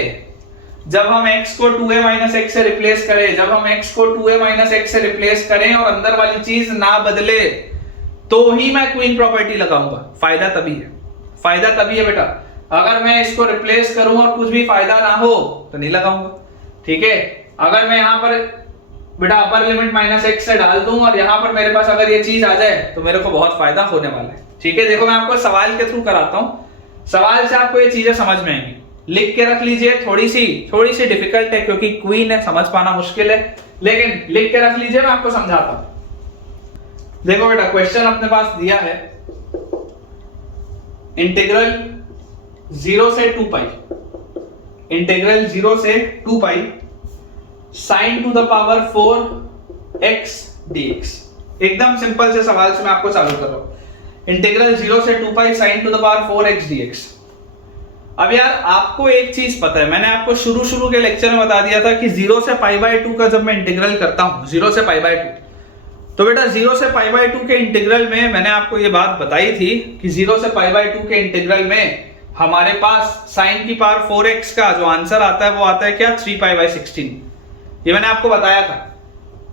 जब हम x को 2a माइनस x से रिप्लेस करें, जब हम x को 2a माइनस x से रिप्लेस करें और अंदर वाली चीज ना बदले, तो ही मैं क्वीन प्रॉपर्टी लगाऊंगा। फायदा तभी है बेटा, अगर मैं इसको रिप्लेस करूं और कुछ भी फायदा ना हो तो नहीं लगाऊंगा। ठीक है, अगर मैं यहां पर बेटा अपर लिमिट माइनस x से डाल दूं और यहां पर मेरे पास अगर ये चीज आ जाए तो मेरे को बहुत फायदा होने वाला है। ठीक है, देखो मैं आपको सवाल के थ्रू कराता हूं, सवाल से आपको ये चीजें समझ में आएंगी। लिख के रख लीजिए, थोड़ी सी डिफिकल्ट है क्योंकि क्वीन है, समझ पाना मुश्किल है, लेकिन लिख के रख लीजिए, मैं आपको समझाता हूं। देखो बेटा क्वेश्चन अपने पास दिया है, इंटीग्रल 0 से 2 पाई, इंटीग्रल 0 से 2 pi sin to the power 4x dx। एकदम सिंपल से सवाल से मैं आपको चालू कर रहा हूं, इंटीग्रल 0 से 2 pi sin to the power 4x dx। अब यार आपको एक चीज पता है, मैंने आपको शुरू के लेक्चर में बता दिया था कि 0 से π/2 का जब मैं इंटीग्रल करता हूं, 0 से π/2, तो बेटा 0 से π/2 के इंटीग्रल में मैंने आपको ये बात बताई थी कि 0 से π/2 के इंटीग्रल में हमारे पास sin की पावर 4x का जो आंसर आता है वो आता है क्या, 3π/16। ये मैंने आपको बताया था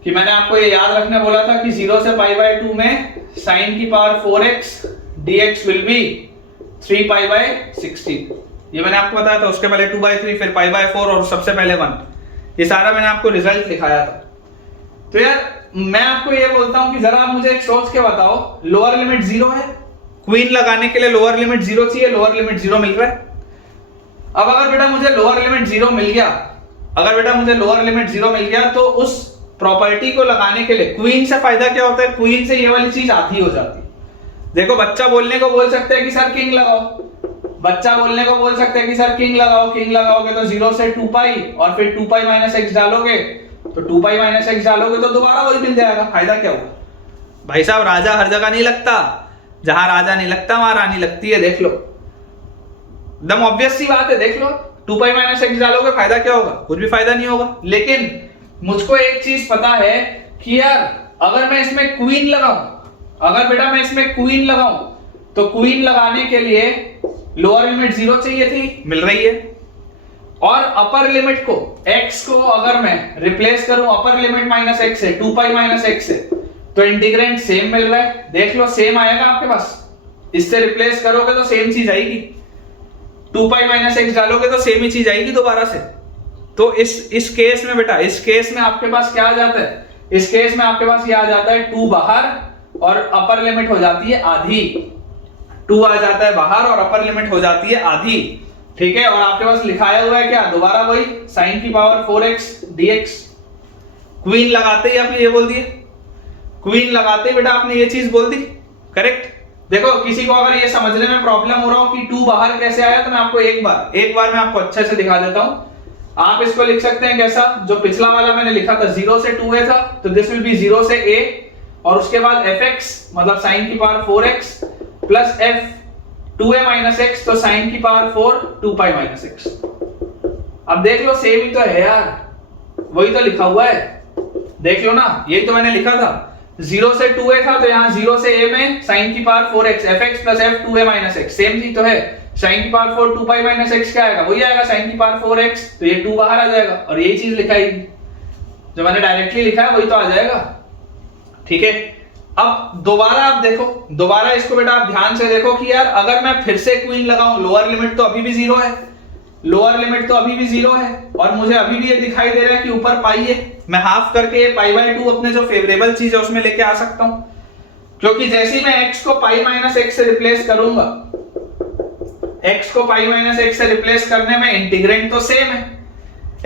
कि मैंने आपको ये याद रखने बोला था कि 0 से π/2 में sin की power 4x dx will be 3π/16। ये मैंने आपको बताया था, उसके पहले 2/3, फिर π/4 और सबसे पहले 1। ये सारा मैंने आपको रिजल्ट दिखाया था। तो यार मैं आपको ये बोलता हूं कि जरा आप मुझे एक सोच के बताओ, लोअर लिमिट 0 है, क्वीन लगाने के लिए लोअर लिमिट 0 चाहिए, लोअर लिमिट 0 मिल रहा है। अब अगर बेटा मुझे लोअर लिमिट 0 मिल गया, अगर बेटा मुझे लोअर लिमिट 0 मिल गया, तो उस प्रॉपर्टी को लगाने के लिए क्वीन से फायदा क्या होता है, क्वीन से ये वाली चीज आधी हो जाती है। देखो बच्चा बोलने को बोल सकते हैं कि सर किंग लगाओ, बच्चा बोलने को बोल सकते हैं कि सर किंग लगाओ, किंग लगाओगे तो 0 से 2 पाई और फिर 2 पाई माइनस x डालोगे, तो 2 पाई माइनस x डालोगे तो दोबारा वही मिल जाएगा। फायदा क्या होगा भाई साहब, राजा हर जगह नहीं लगता, जहां राजा नहीं लगता वहां रानी लगती है। देख लो, एकदम ऑब्वियस सी बात है, देख लो 2 पाई माइनस x डालोगे, फायदा क्या होगा, कुछ भी फायदा नहीं होगा। लेकिन मुझको एक चीज पता है कि यार अगर मैं इसमें क्वीन लगाऊं, अगर बेटा मैं इसमें क्वीन लगाऊं, तो क्वीन लगाने के लिए लोअर लिमिट 0 चाहिए थी, मिल रही है। और अपर लिमिट को x को अगर मैं रिप्लेस करूं अपर लिमिट माइनस x से, 2 पाई माइनस x से, तो इंटीग्रेंड सेम मिल रहा है। देख लो सेम आएगा आपके पास, इससे रिप्लेस करोगे तो सेम चीज आएगी, 2 पाई माइनस x डालोगे तो सेम ही चीज आएगी दोबारा से। तो इस केस में बेटा, इस केस में आपके पास क्या आ जाता है, इस केस में आपके पास ये आ जाता है 2 बाहर और अपर लिमिट हो जाती है आधी, 2 आ जाता है बाहर और अपर लिमिट हो जाती है आधी। ठीक है, और आपके पास लिखाया हुआ है क्या, दोबारा वही sin की पावर 4x dx। क्वीन लगाते ही आपने ये बोल दिए, क्वीन लगाते ही बेटा आपने ये चीज बोल दी, करेक्ट। देखो किसी को अगर ये समझने में प्रॉब्लम हो रहा हो कि 2 बाहर कैसे आया, तो मैं आपको एक बार मैं आपको अच्छे से दिखा देता हूं। आप इसको लिख सकते हैं कैसा, जो पिछला वाला मैंने लिखा था 0 से 2a था, तो दिस विल बी 0 से a और उसके बाद fx मतलब sin की power 4x plus f 2a minus x, तो sin की पावर 4 2 पाई माइनस x। अब देख लो सेम ही तो है यार, वही तो लिखा हुआ है। देख लो ना, यही तो मैंने लिखा था, 0 से 2a था तो यहाँ 0 से a में sin की power 4x fx plus f 2a minus x, same चीज तो है। sin की पावर 4 2 पाई माइनस x क्या आएगा, वही आएगा sin की पावर 4x, तो ये 2 बाहर आ जाएगा और यही चीज लिखाएगी, जो मैंने डायरेक्टली लिखा है वही तो आ जाएगा। ठीक है, अब दोबारा आप देखो, दोबारा इसको बेटा आप ध्यान से देखो कि यार अगर मैं फिर से क्वीन लगाऊं, लोअर लिमिट तो अभी भी 0 है, लोअर लिमिट तो अभी भी 0 है और मुझे अभी भी ये दिखाई दे रहा है कि ऊपर पाई है, मैं हाफ करके पाई बाय 2 अपने जो फेवरेबल चीज है उसमें लेके आ सकता हूं, क्योंकि जैसे ही मैं x को पाई माइनस x से रिप्लेस करूंगा, x को पाई माइनस x से रिप्लेस करने में इंटीग्रेंड तो सेम है,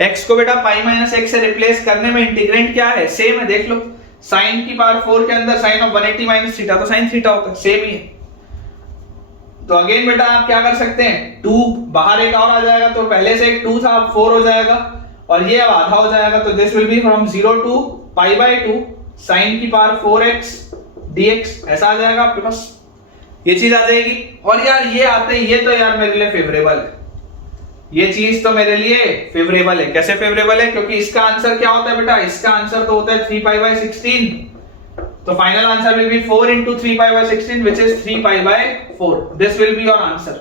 x को बेटा पाई माइनस x से रिप्लेस करने में इंटीग्रेंड क्या है, सेम है, देख लो sin की पावर 4 के अंदर sin ऑफ 180 माइनस थीटा तो sin थीटा होता है, सेम ही है। तो अगेन बेटा आप क्या कर सकते हैं, 2 बाहर एक और आ जाएगा, तो पहले से एक 2 था अब 4 हो जाएगा और ये अब आधा हो जाएगा, तो this will be from 0 to pi by 2 sin की पावर 4x dx, ऐसा आ जाएगा आपके पास, ये चीज आ जाएगी। और यार ये आते हैं, ये तो यार मेरे लिए फेवरेबल है, ये चीज तो मेरे लिए फेवरेबल है। कैसे फेवरेबल है, क्योंकि इसका आंसर क्या होता है बेटा, इसका आंसर तो होता है 3 पाई बाय 16, तो final answer will B 4 into 3 pi by 16 which is 3 pi by 4, this will be your answer,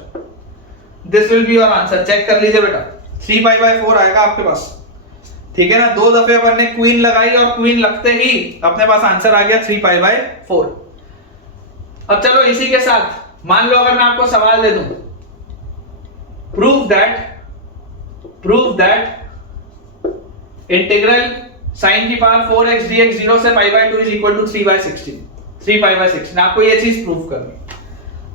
this will be your answer, check कर लीजिए बेटा 3 pi by 4 आएगा आपके पास। ठीक है ना, 2 दफे अपन ने क्वीन लगाई और क्वीन लगते ही अपने पास आंसर आ गया 3 pi by 4। अब चलो इसी के साथ मान लो अगर मैं आपको सवाल दे दूं, प्रूव दैट इंटीग्रल sin की पावर 4x dx 0 से pi by 2 is equal to 3 by 16, 3 pi by 16, आपको ये चीज प्रूव करनी।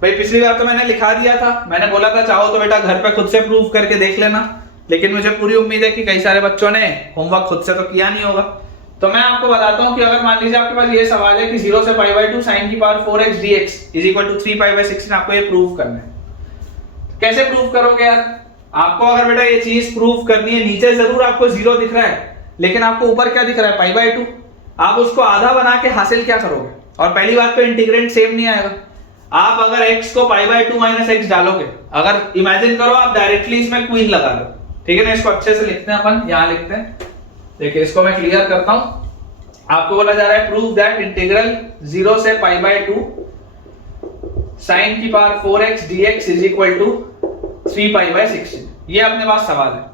भाई पिछली बार तो मैंने लिखा दिया था, मैंने बोला था चाहो तो बेटा घर पे खुद से प्रूव करके देख लेना, लेकिन मुझे पूरी उम्मीद है कि कई सारे बच्चों ने होमवर्क खुद से तो किया नहीं होगा, तो मैं आपको बताता हूं कि अगर मान लीजिए आपके पास ये सवाल है कि 0 से पाई बाय 2 sin की power 4x dx is equal to 3 pi by 16, आपको ये प्रूव करना है। कैसे प्रूव करोगे यार, आपको अगर बेटा ये चीज प्रूव करनी है, नीचे जरूर आपको 0 दिख रहा है लेकिन आपको ऊपर क्या दिख रहा है, पाई बाय 2, आप उसको आधा बना के हासिल क्या करोगे, और पहली बात तो इंटीग्रेंड सेम नहीं आएगा, आप अगर x को पाई बाय 2 माइनस x डालोगे, अगर इमेजिन करो आप डायरेक्टली इसमें क्वीन लगा लो, ठीक है ना, इसको अच्छे से लिखते हैं अपन, यहां लिखते हैं, देखिए इसको मैं क्लियर करता हूं। आपको बोला जा रहा है प्रूव दैट इंटीग्रल 0 से पाई बाय 2 sin की power 4x dx is equal to 3 pi by 16, ये अपने पास सवाल है।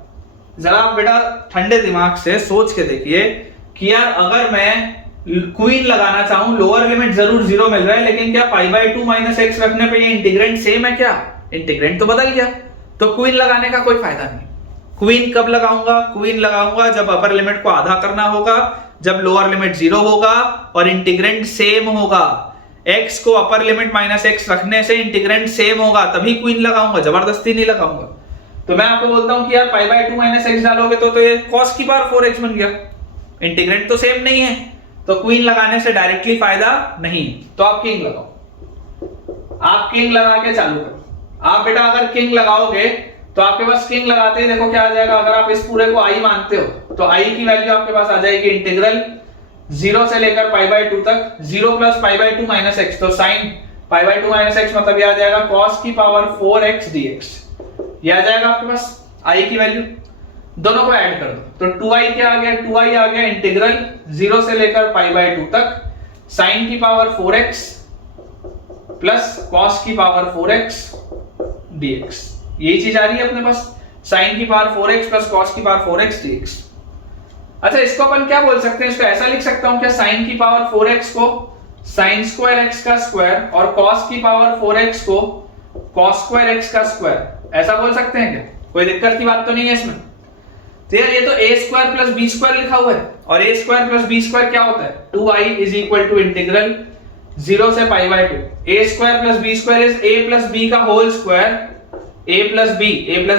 जरा आप बेटा ठंडे दिमाग से सोच के देखिए कि यार अगर मैं क्वीन लगाना चाहूं, लोअर लिमिट जरूर 0 मिल रहा है लेकिन क्या पाई बाय 2 माइनस x रखने पे ये इंटीग्रेंड सेम है क्या, इंटीग्रेंड तो बदल गया, तो क्वीन लगाने का कोई फायदा नहीं। क्वीन कब लगाऊंगा, क्वीन लगाऊंगा जब अपर लिमिट को आधा करना होगा, जब लोअर लिमिट 0 होगा और इंटीग्रेंड सेम होगा, x को अपर लिमिट माइनस x रखने से इंटीग्रेंड सेम होगा, तभी क्वीन लगाऊंगा, जबरदस्ती नहीं लगाऊंगा। तो मैं आपको बोलता हूं कि यार पाई बाय 2 माइनस x डालोगे तो ये cos की पावर 4x बन गया, इंटीग्रेंड तो सेम नहीं है, तो क्वीन लगाने से डायरेक्टली फायदा नहीं, तो आप किंग लगाओ, आप किंग लगा के चालू करो। आप बेटा अगर किंग लगाओगे तो आपके पास किंग लगाते ही देखो क्या आ जाएगा, अगर आप इस पूरे को i मानते हो तो i की वैल्यू आपके पास आ जाएगी इंटीग्रल 0 से लेकर पाई बाय 2 तक, 0 plus pi by 2 minus x, तो sin pi by 2 minus x मतलब ये आ जाएगा cos की पावर 4x dx, ये आ जाएगा आपके पास i की वैल्यू, दोनों को ऐड कर दो तो 2i क्या आ गया, 2i आ गया इंटीग्रल 0 से लेकर पाई बाय 2 तक sin की पावर 4x प्लस cos की पावर 4x dx, यही चीज आ रही है अपने पास, sin की पावर 4x प्लस cos की पावर 4x dx। अच्छा इसको अपन क्या बोल सकते हैं, इसको ऐसा लिख सकता हूं क्या, sin की पावर 4x को sin स्क्वायर x का स्क्वायर और cos की पावर 4x को cos स्क्वायर x का स्क्वायर, ऐसा बोल सकते हैं क्या, कोई दिक्कत की बात तो नहीं है इसमें। तो यार ये तो a square plus b square लिखा हुआ है और a square plus b square क्या होता है, 2i is equal to integral 0 से pi by 2, a square plus b square is a plus b का whole square, a plus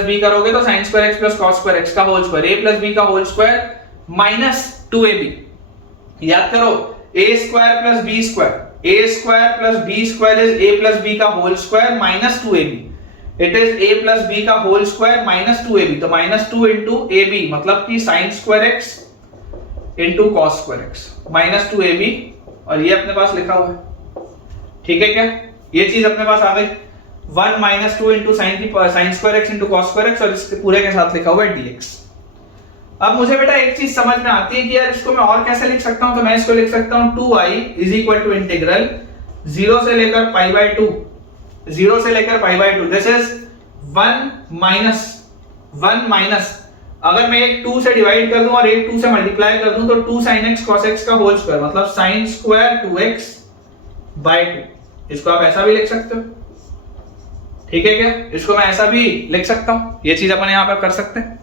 b करोगे तो sin square x plus cos square x का whole square, a plus b का whole square minus 2ab, याद करो a square plus b square, a square plus b square is a plus b का whole square minus 2ab, it is a plus b का whole square minus 2ab, तो minus 2 into ab मतलब कि sin square x into cos square x minus 2ab, और ये अपने पास लिखा हुआ है, ठीक है क्या, ये चीज अपने पास आ गई 1 minus 2 into sin square x into cos square x, और इसके पूरे के साथ लिखा हुआ है dx। अब मुझे बेटा एक चीज समझ में आती है कि यार इसको मैं और कैसे लिख सकता हूं, तो मैं इसको लिख सकता हूं 2i is equal to integral 0 से लेकर पाई बाय 2, 0 से लेकर pi by 2, this is 1 minus अगर मैं एक 2 से डिवाइड कर दूं और एक 2 से मल्टीप्लाई कर दूं तो 2 sin x cos x का होल स्क्वायर मतलब sin स्क्वायर 2x बाय 2। इसको आप ऐसा भी लिख सकते हो, ठीक है क्या? इसको मैं ऐसा भी लिख सकता हूं, ये चीज अपन यहां पर कर सकते हैं।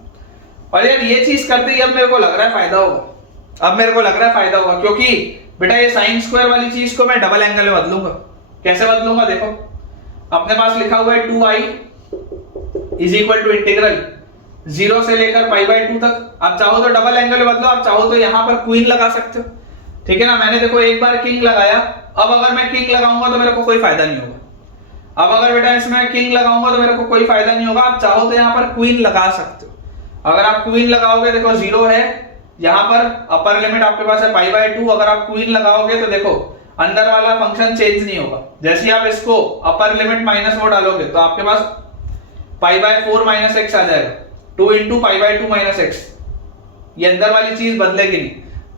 और यार ये चीज करते ही अब मेरे को लग रहा है फायदा होगा, अब मेरे को लग रहा है फायदा होगा, क्योंकि बेटा ये साइन स्क्वायर वाली चीज को मैं डबल एंगल में बदलूंगा। कैसे बदलूंगा? देखो अपने पास लिखा हुआ है 2i is equal to integral 0 से लेकर पाई बाय 2 तक। आप चाहो तो डबल एंगल में बदलो, आप चाहो तो यहां पर क्वीन लगा सकते हो, ठीक है ना? मैंने देखो एक बार किंग लगाया, अब अगर मैं किंग लगाऊंगा तो मेरे को कोई फायदा नहीं होगा। अब अगर बेटा इसमें किंग लगाऊंगा तो मेरे को कोई फायदा नहीं होगा। आप चाहो तो यहां पर क्वीन लगा सकते हो। अगर आप क्वीन लगाओगे, देखो 0 है यहां पर, अपर लिमिट आपके पास है पाई बाय 2, अगर आप क्वीन लगाओगे तो देखो अंदर वाला फंक्शन चेंज नहीं होगा। जैसे आप इसको अपर लिमिट माइनस वो डालोगे तो आपके पास पाई बाय 4 माइनस एक्स आ जाएगा, 2 into pi by 2 minus x, ये अंदर वाली चीज बदलेगी नहीं।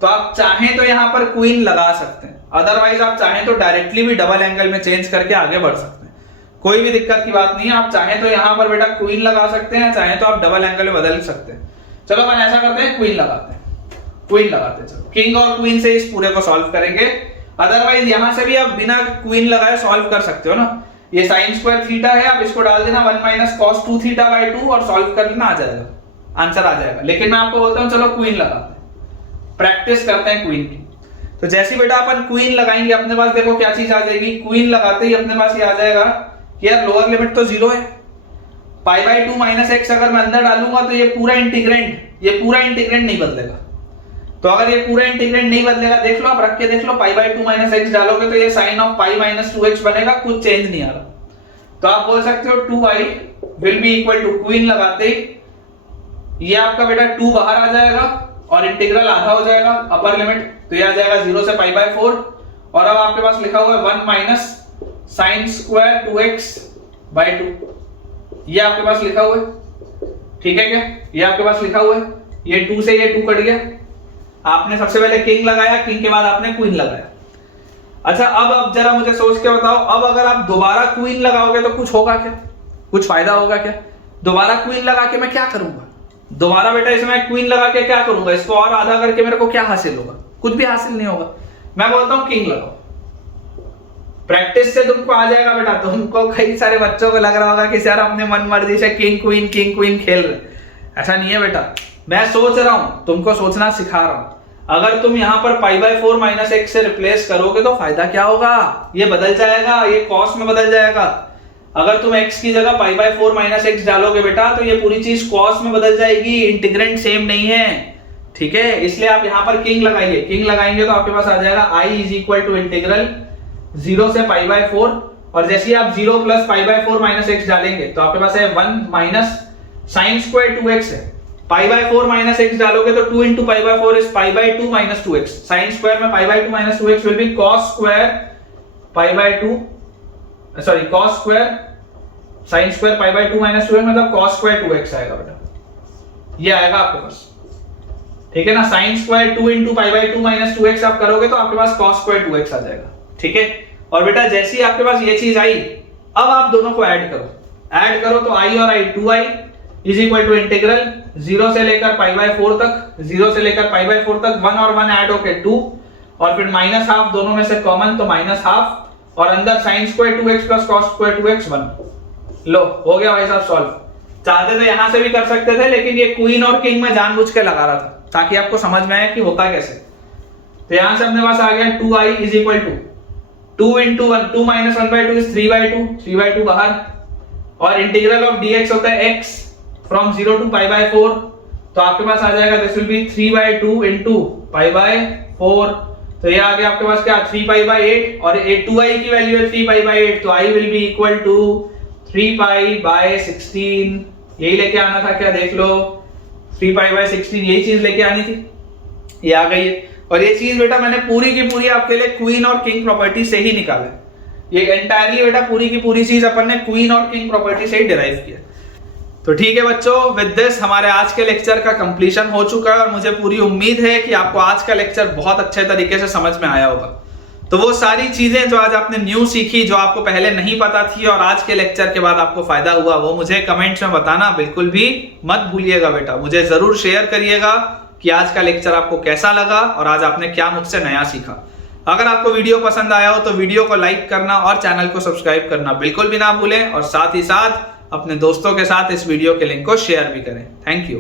तो आप चाहें तो यहां पर क्वीन लगा सकते हैं, अदरवाइज आप चाहें तो डायरेक्टली भी डबल एंगल में चेंज करके आगे बढ़ सकते हैं, कोई भी दिक्कत की बात नहीं है। आप चाहें तो यहां पर बेटा क्वीन लगा सकते हैं, चाहें तो आप डबल एंगल में बदल सकते हैं। चलो अपन ऐसा करते हैं, क्वीन लगाते हैं, क्वीन लगाते हैं। चलो किंग और क्वीन से इस पूरे को सॉल्व करेंगे, अदरवाइज यहां से भी आप बिना क्वीन लगाए सॉल्व कर सकते हो ना। ये साइन स्क्वायर थीटा है, आप इसको डाल देना 1 माइनस कॉस 2 थीटा बाय 2 और सॉल्व कर लेना, आ जाएगा, आंसर आ जाएगा। लेकिन मैं आपको बोलता हूं चलो क्वीन लगाते हैं, प्रैक्टिस करते हैं क्वीन की। तो जैसे बेटा अपन क्वीन लगाएंगे अपने पास देखो क्या चीज आ जाएगी, क्वीन लगाते ही अपने पास ये आ जाएगा कि यार लोअर लिमिट तो 0 है, पाई बाय 2 माइनस एक्स अगर मैं अंदर डालूंगा तो ये पूरा इंटीग्रेंड नहीं बदलेगा। तो अगर ये पूरा इंटीग्रेंड नहीं बदलेगा, देख लो आप रख के देख लो, पाई बाय 2 माइनस एक्स डालोगे तो ये sign of pi minus 2x बनेगा, कुछ चेंज नहीं आ रहा। तो आप बोल सकते हो 2i will be equal to, क्वीन लगाते ही ये आपका बेटा 2 बाहर आ जाएगा और इंटीग्रल आधा हो जाएगा अपर लिमिट, तो ये आ जाएगा 0 से पाई बाय 4। और अब आपके पास लिखा हुआ है 1 minus sine square 2x bye 2, ये आपके पास लिखा हुआ है, ठीक है क्या? ये आपके पास लिखा हुआ है, ये 2 से ये 2 कट गया। आपने सबसे पहले किंग लगाया, किंग के बाद आपने क्वीन लगाया। अच्छा अब जरा मुझे सोच के बताओ, अब अगर आप दोबारा क्वीन लगाओगे तो कुछ होगा क्या? कुछ फायदा होगा क्या? दोबारा क्वीन लगा के मैं क्या करूंगा? दोबारा बेटा इसमें क्वीन लगा के क्या करूंगा? इसको और आधा करके मेरे को क्या हासिल होगा? कुछ भी हासिल नहीं होगा। मैं बोलता हूं किंग लगाओ, प्रैक्टिस से तुमको आ जाएगा बेटा। तुमको कई सारे बच्चों को लग रहा होगा कि यार अपने मन मर्जी से किंग क्वीन खेल रहे, ऐसा नहीं है बेटा। मैं सोच रहा हूं, तुमको सोचना सिखा रहा हूं। अगर तुम यहां पर पाई बाय 4 माइनस एक्स से रिप्लेस करोगे तो फायदा क्या होगा? ये बदल जाएगा, ये कॉस में बदल जाएगा। अगर तुम x की जगह पाई बाय 4 माइनस एक्स डालोगे बेटा तो ये पूरी चीज कॉस में बदल जाएगी, इंटीग्रेंड सेम नहीं है, ठीक है? इसलिए आप यहां पर किंग लगाइए, किंग लगाएंगे तो आपके पास आ जाएगा i is equal to integral 0 से पाई बाय 4, और जैसे ही आप 0 plus pi by 4 minus x डालेंगे तो आपके पास है 1 माइनस साइन स्क्वायर 2x है। पाई बाय 4 माइनस एक्स डालोगे तो 2 into pi by 4 is pi by 2 minus 2x। Sine square में pi by 2 minus 2x will be cos square pi by 2, sorry cos square sine square pi by 2 minus 2x मतलब cos square 2x आएगा बेटा, ये आएगा आपके पास, ठीक है ना? Sine square 2 into pi by 2 minus 2x आप करोगे तो आपके पास कॉस स्क्वायर 2x आ जाएगा, ठीक है? और बेटा जैसे ही आपके पास ये चीज आई, अब आप दोनों को ऐड करो तो i और i 2i is equal to integral 0 से लेकर पाई बाय 4 तक, 0 से लेकर पाई बाय 4 तक 1 और 1 ऐड होके 2, और फिर माइनस हाफ दोनों में से कॉमन तो माइनस हाफ, और अंदर sine square 2x plus cos square 2x 1। लो हो गया भाई साहब सॉल्व। चाहते तो यहां से भी कर सकते थे, लेकिन ये क्वीन और किंग में जानबूझ के लगा रहा था ताकि आपको समझ में आए कि होता कैसे। तो यहां से अपने पास आ गया 2i is equal to 2 into 1, 2 माइनस 1 बाय 2 इज 3 बाय 2, 3 बाय 2 बाहर, और इंटीग्रल ऑफ dx होता है x from 0 to pi by 4, तो आपके पास आ जाएगा this will be 3 by 2 into pi by 4। तो ये आ गया आपके पास क्या, 3 पाई बाय 8, और 2i की वैल्यू है 3 पाई बाय 8, तो i will be equal to 3 pi by 16। यही लेके आना था क्या, देख लो 3 पाई बाय 16 यही चीज लेके आनी थी, ये आ गई है। और ये चीज बेटा मैंने पूरी की पूरी आपके लिए क्वीन और किंग प्रॉपर्टी से ही निकाला है। ये एंटायरली बेटा पूरी की पूरी चीज अपन ने क्वीन और किंग प्रॉपर्टी से ही डिराइव किया। तो ठीक है बच्चों, विद दिस हमारे आज के लेक्चर का कंप्लीशन हो चुका है और मुझे पूरी उम्मीद है कि आपको आज का लेक्चर बहुत अच्छे तरीके से समझ में आया होगा। तो वो सारी चीजें जो आज आपने न्यू सीखी, जो आपको पहले नहीं पता थी और आज के लेक्चर के बाद आपको फायदा हुआ, वो मुझे कमेंट्स में बताना बिल्कुल भी मत भूलिएगा बेटा। मुझे जरूर शेयर करिएगा कि आज का लेक्चर आपको कैसा लगा और आज आपने क्या मुझसे नया सीखा। अगर आपको वीडियो पसंद आया हो तो वीडियो को लाइक करना और चैनल को सब्सक्राइब करना बिल्कुल भी ना भूलें और साथ ही साथ अपने दोस्तों के साथ इस वीडियो के लिंक को शेयर भी करें। Thank you.